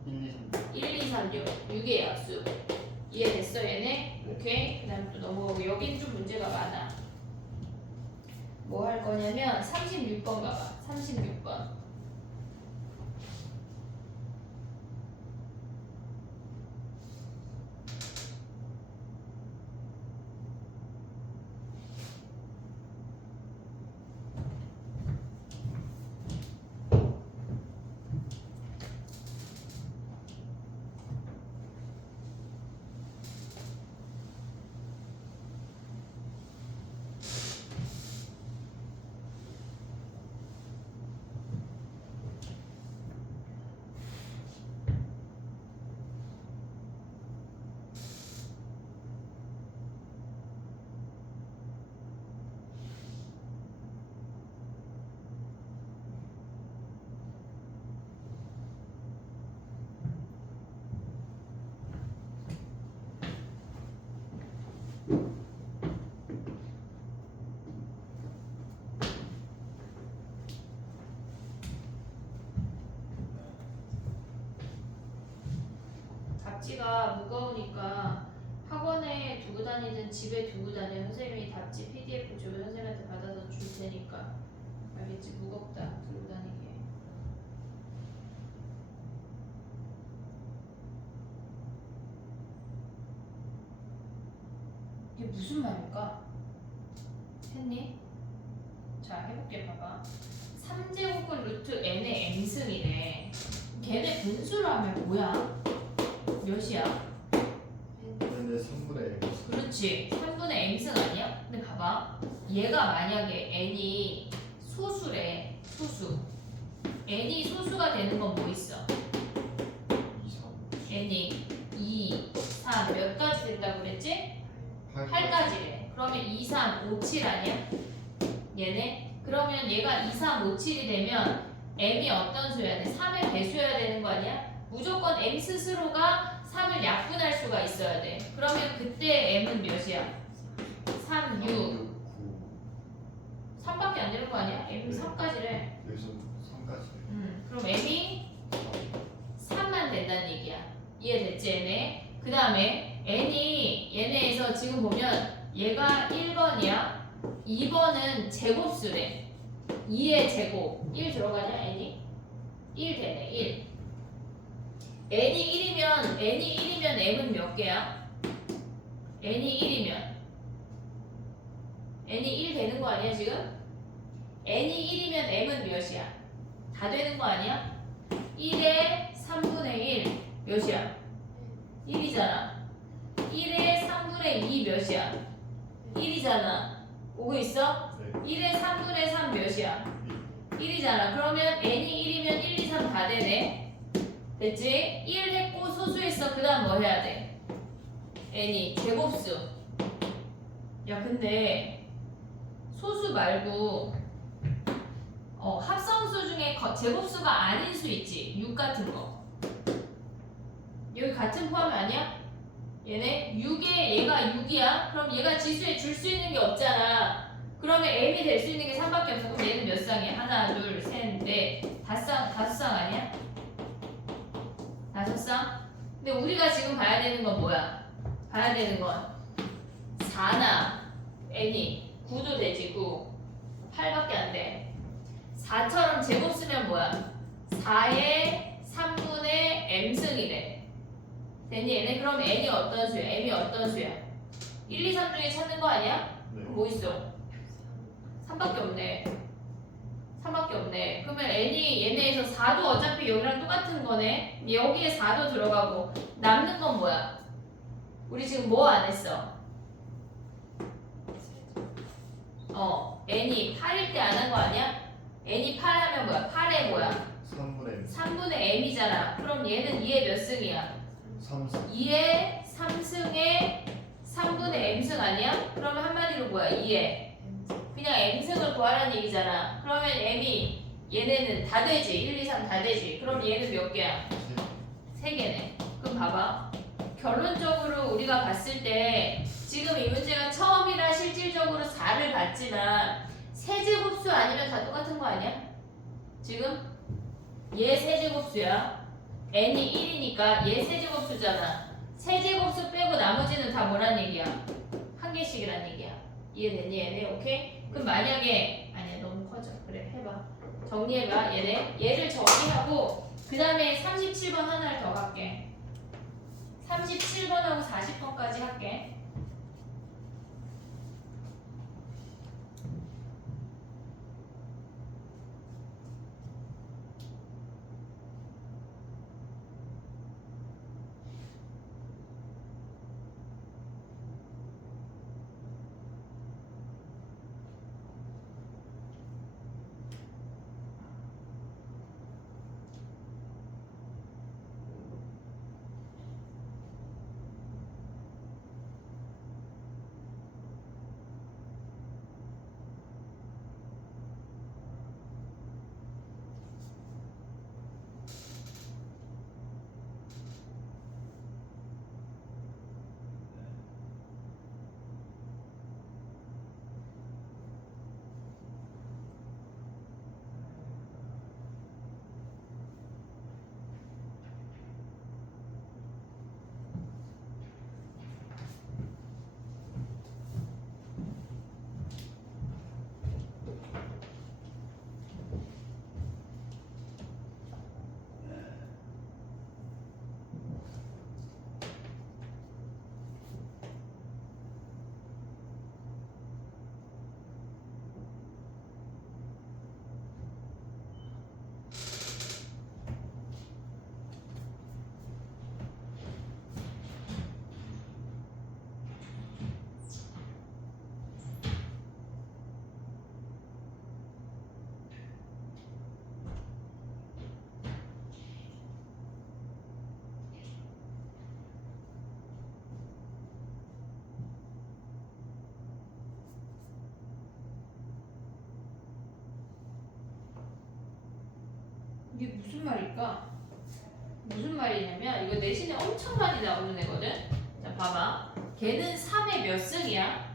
1, 2, 3. 1, 2, 3, 6. 6의 약수. 이해됐어 얘네? 네. 오케이. 그 다음 또 넘어가고. 여긴 좀 문제가 많아. 뭐 할 거냐면 36번 가봐. 36번. 답지가 무거우니까 학원에 두고 다니든 집에 두고 다니든 선생님이 답지 PDF 주면 선생님한테 받아서 줄 테니까. 알겠지? 무겁다 들고 다니기에. 이게 무슨 말일까? 했니? 자 해볼게. 봐봐. 3제곱분 루트 n의 n승이래. 걔네 분수로 하면 뭐야? 몇이야? 얘네 3분의 그렇지. 3분의 n승 아니야? 근데 봐봐. 얘가 만약에 n이 소수래. 소수. n이 소수가 되는 건 뭐 있어? 2, 3, n이 2, 3 몇 가지 된다고 그랬지? 8가지래. 그러면 2, 3, 5, 7 아니야? 얘네? 그러면 얘가 2, 3, 5, 7이 되면 m이 어떤 수여야 돼? 3의 배수여야 되는 거 아니야? 무조건 m 스스로가 3을 약분할 수가 있어야 돼. 그러면 그때 m은 몇이야? 3, 6. 9 3밖에 안 되는 거 아니야? m이 3까지래. 여기서 3까지 그럼 m이 3만 된다는 얘기야. 이해됐지 얘네? 그 다음에 n이 얘네에서 지금 보면 얘가 1번이야. 2번은 제곱수래. 2의 제곱. 1 들어가냐 n이? 1 되네 1. n이 1이면 m은 몇 개야? n이 1이면 n이 1 되는 거 아니야 지금? n이 1이면 m은 몇이야? 다 되는 거 아니야? 1의 3분의 1 몇이야? 1이잖아. 1의 3분의 2 몇이야? 1이잖아. 오고 있어? 네 1의 3분의 3 몇이야? 1이잖아. 그러면 n이 1이면 1, 2, 3 다 되네. 됐지? 1 했고 소수했어. 그 다음 뭐 해야 돼? n이 제곱수. 야 근데 소수 말고 합성수 중에 제곱수가 아닌 수 있지. 6 같은 거. 여기 같은 포함 아니야? 얘네 6에 얘가 6이야. 그럼 얘가 지수에 줄 수 있는 게 없잖아. 그러면 m이 될 수 있는 게 3밖에 없어. 그럼 얘는 몇 쌍이야? 하나, 둘, 셋, 넷, 다섯 쌍 아니야? 5쌍? 근데 우리가 지금 봐야 되는 건 뭐야? 봐야 되는 건 4나 n이 9도 되지 9. 8밖에 안 돼. 4처럼 제곱 쓰면 뭐야? 4의 3분의 m승이래. 됐니? 얘네 그럼 n이 어떤 수야? m이 어떤 수야? 1, 2, 3 중에 찾는 거 아니야? 네. 그럼 뭐 있어? 3밖에 없네. 3밖에 없네. 그러면 n이 얘네에서 4도 어차피 여기랑 똑같은 거네. 여기에 4도 들어가고 남는 건 뭐야? 우리 지금 뭐 안 했어? n이 8일 때 안 한 거 아니야? n이 8 하면 뭐야? 8에 뭐야? 3분의 3분의 m이잖아. 그럼 얘는 2의 몇 승이야? 3승 2의 3승의 3분의 m승 아니야? 그러면 한마디로 뭐야? 2의 그냥 m승을 구하라는 얘기잖아. 그러면 m이 얘네는 다 되지. 1, 2, 3 다 되지. 그럼 얘는 몇 개야? 3개네. 그럼 봐봐. 결론적으로 우리가 봤을 때 지금 이 문제가 처음이라 실질적으로 4를 봤지만 세제곱수 아니면 다 똑같은 거 아니야? 지금 얘 세제곱수야. n이 1이니까 얘 세제곱수잖아. 세제곱수 빼고 나머지는 다 뭐란 얘기야? 한 개씩이란 얘기야. 이해됐니 얘네? 오케이? 그럼 만약에 아니야 너무 커져. 그래 해봐. 정리해봐 얘네. 얘를 정리하고 그 다음에 37번 하나를 더 갈게. 37번하고 40번까지 할게. 이게 무슨 말일까? 무슨 말이냐면 이거 내신에 엄청 많이 나오는 애거든. 자 봐봐. 걔는 3의 몇 승이야?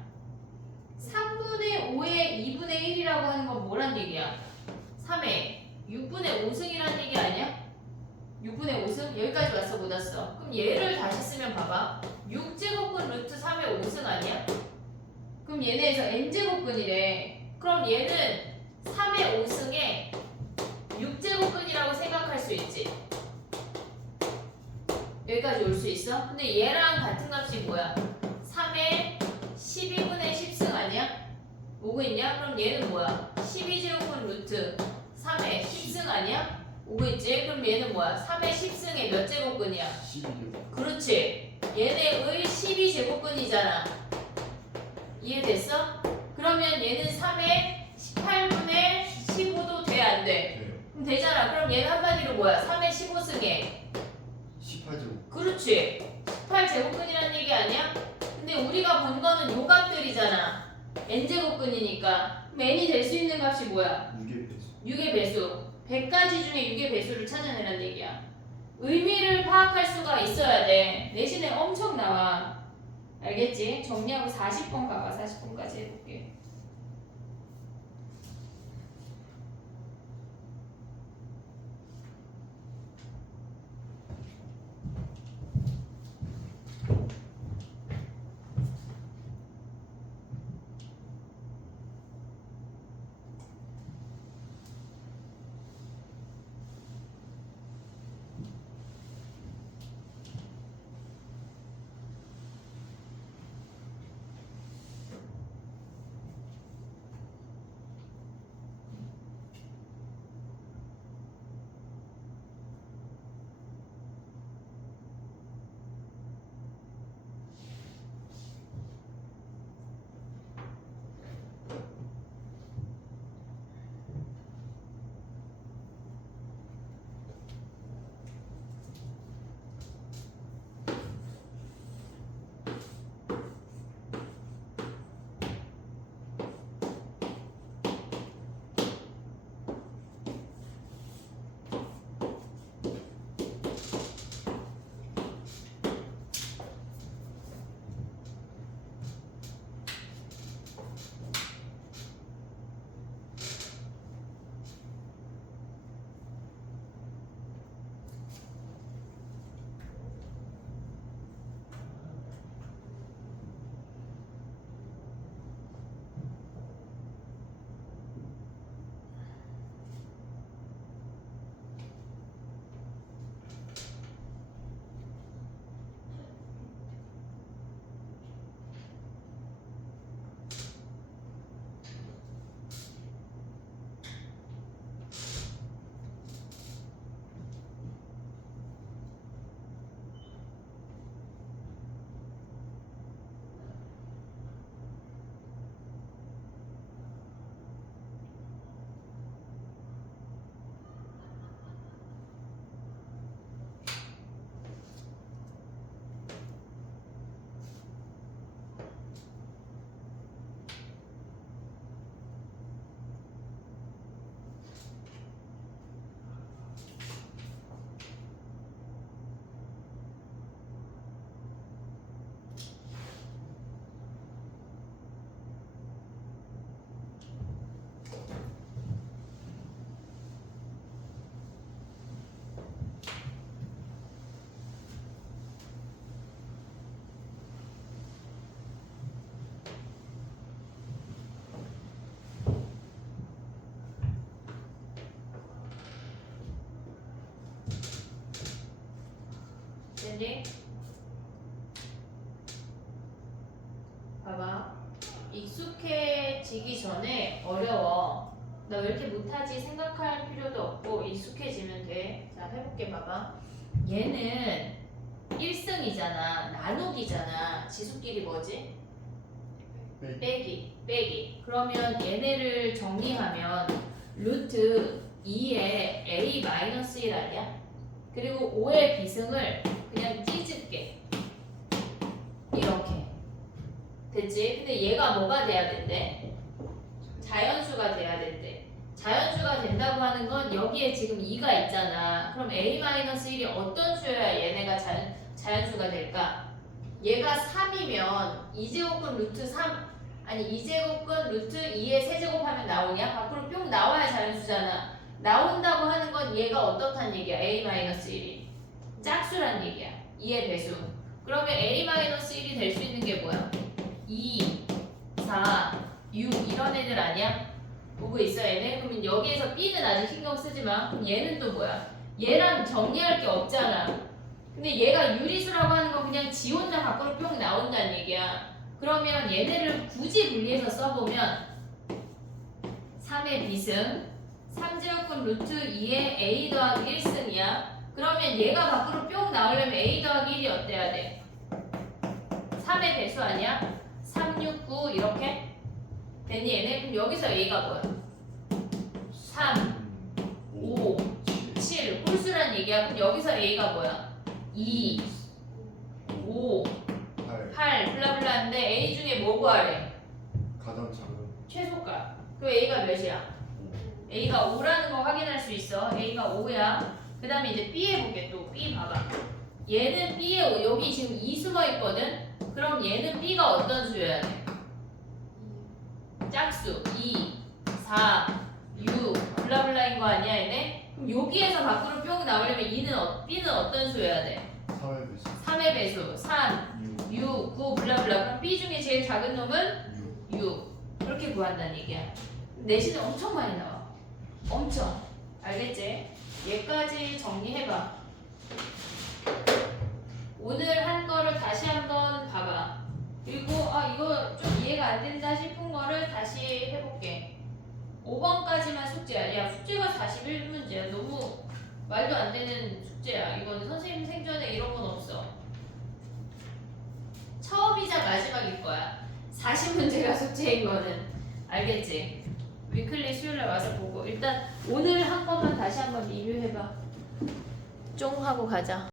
3분의 5의 2분의 1이라고 하는 건 뭐란 얘기야? 3의 6분의 5승이란 얘기 아니야? 6분의 5승? 여기까지 왔어 못 왔어? 그럼 얘를 다시 쓰면 봐봐. 6제곱분 루트 3의 5승 아니야? 그럼 얘네에서 n제곱분이래. 그럼 얘는 3의 5승에 6제곱분이라고 생각할 수 있지. 여기까지 올 수 있어? 근데 얘랑 같은 값이 뭐야? 3의 12분의 10승 아니야? 오고 있냐? 그럼 얘는 뭐야? 12제곱분 루트 3의 10승 아니야? 오고 있지? 그럼 얘는 뭐야? 3의 10승의 몇 제곱분이야? 12제곱. 그렇지. 얘네의 12제곱분이잖아. 이해됐어? 그러면 얘는 3의 18분의 15도 돼? 안 돼? 네. 그럼 되잖아. 그럼 얘는 한마디로 뭐야? 3의 15승에 18제곱. 그렇지. 18제곱근이라는 얘기 아니야? 근데 우리가 본 거는 요 값들이잖아. n제곱근이니까. 그럼 n이 될 수 있는 값이 뭐야? 6의 배수. 6의 배수. 100가지 중에 6의 배수를 찾아내란 얘기야. 의미를 파악할 수가 있어야 돼. 내신에 엄청 나와. 알겠지? 정리하고 40번 가봐. 40번까지 해볼게. 됐니? 봐봐. 익숙해지기 전에 어려워. 나 왜 이렇게 못하지 생각할 필요도 없고 익숙해지면 돼. 자, 해볼게. 봐봐. 얘는 1승이잖아. 나누기잖아. 지수끼리 뭐지? 빼기. 그러면 얘네를 정리하면 루트 2의 a-1 아니야? 그리고 5의 비승을 그냥 찢을게. 이렇게. 됐지? 근데 얘가 뭐가 돼야 된대? 자연수가 돼야 된대. 자연수가 된다고 하는 건 여기에 지금 2가 있잖아. 그럼 a-1이 어떤 수여야 얘네가 자연수가 될까? 얘가 3이면 2제곱근 루트 3 아니 2제곱근 루트 2의 세제곱하면 나오냐? 밖으로 뿅 나와야 자연수잖아. 나온다고 하는 건 얘가 어떻단 얘기야? a-1이 짝수란 얘기야. 2의 배수. 그러면 a-1이 될 수 있는 게 뭐야? 2, 4, 6 이런 애들 아니야? 보고 있어 얘네? 그러면 여기에서 b는 아직 신경 쓰지 마. 그럼 얘는 또 뭐야? 얘랑 정리할 게 없잖아. 근데 얘가 유리수라고 하는 건 그냥 지 혼자 밖으로 뿅 나온다는 얘기야. 그러면 얘네를 굳이 분리해서 써보면 3의 비승 3제곱근 루트 2의 a 더하기 1승이야. 그러면 얘가 밖으로 뿅 나오려면 a 더하기 1이 어때야 돼? 3의 배수 아니야? 3, 6, 9 이렇게? 됐니 얘네? 그럼 여기서 a가 뭐야? 3, 5, 7 홀수란 얘기야. 그럼 여기서 a가 뭐야? 2, 5, 8 블라블라인데 a 중에 뭐 구하래? 가장 작은 최소값. 그 a가 몇이야? a가 5라는 거 확인할 수 있어. a가 5야. 그 다음에 이제 b 해볼게. 또 b 봐봐. 얘는 b에 여기 지금 2 숨어있거든? 그럼 얘는 b가 어떤 수여야 돼? 짝수 2, 4, 6 블라블라인 거 아니야 얘네? 그럼 여기에서 밖으로 뿅 나오려면 b는 어떤 수여야 돼? 3의 배수 3의 배수 3, 6, 9 블라블라. 그럼 b 중에 제일 작은 놈은 6 6 그렇게 구한다는 얘기야. 내신은 엄청 많이 나와. 엄청. 알겠지? 얘까지 정리해봐. 오늘 한 거를 다시 한번 봐봐. 그리고 이거 좀 이해가 안 된다 싶은 거를 다시 해볼게. 5번까지만 숙제야. 야 숙제가 41문제야. 너무 말도 안 되는 숙제야. 이거는 선생님 생전에 이런 건 없어. 처음이자 마지막일 거야. 40문제가 숙제인 거는. 알겠지? 위클리 수요일에 와서 보고 일단 오늘 한 것만 다시 한번 리뷰해봐. 쫑 하고 가자.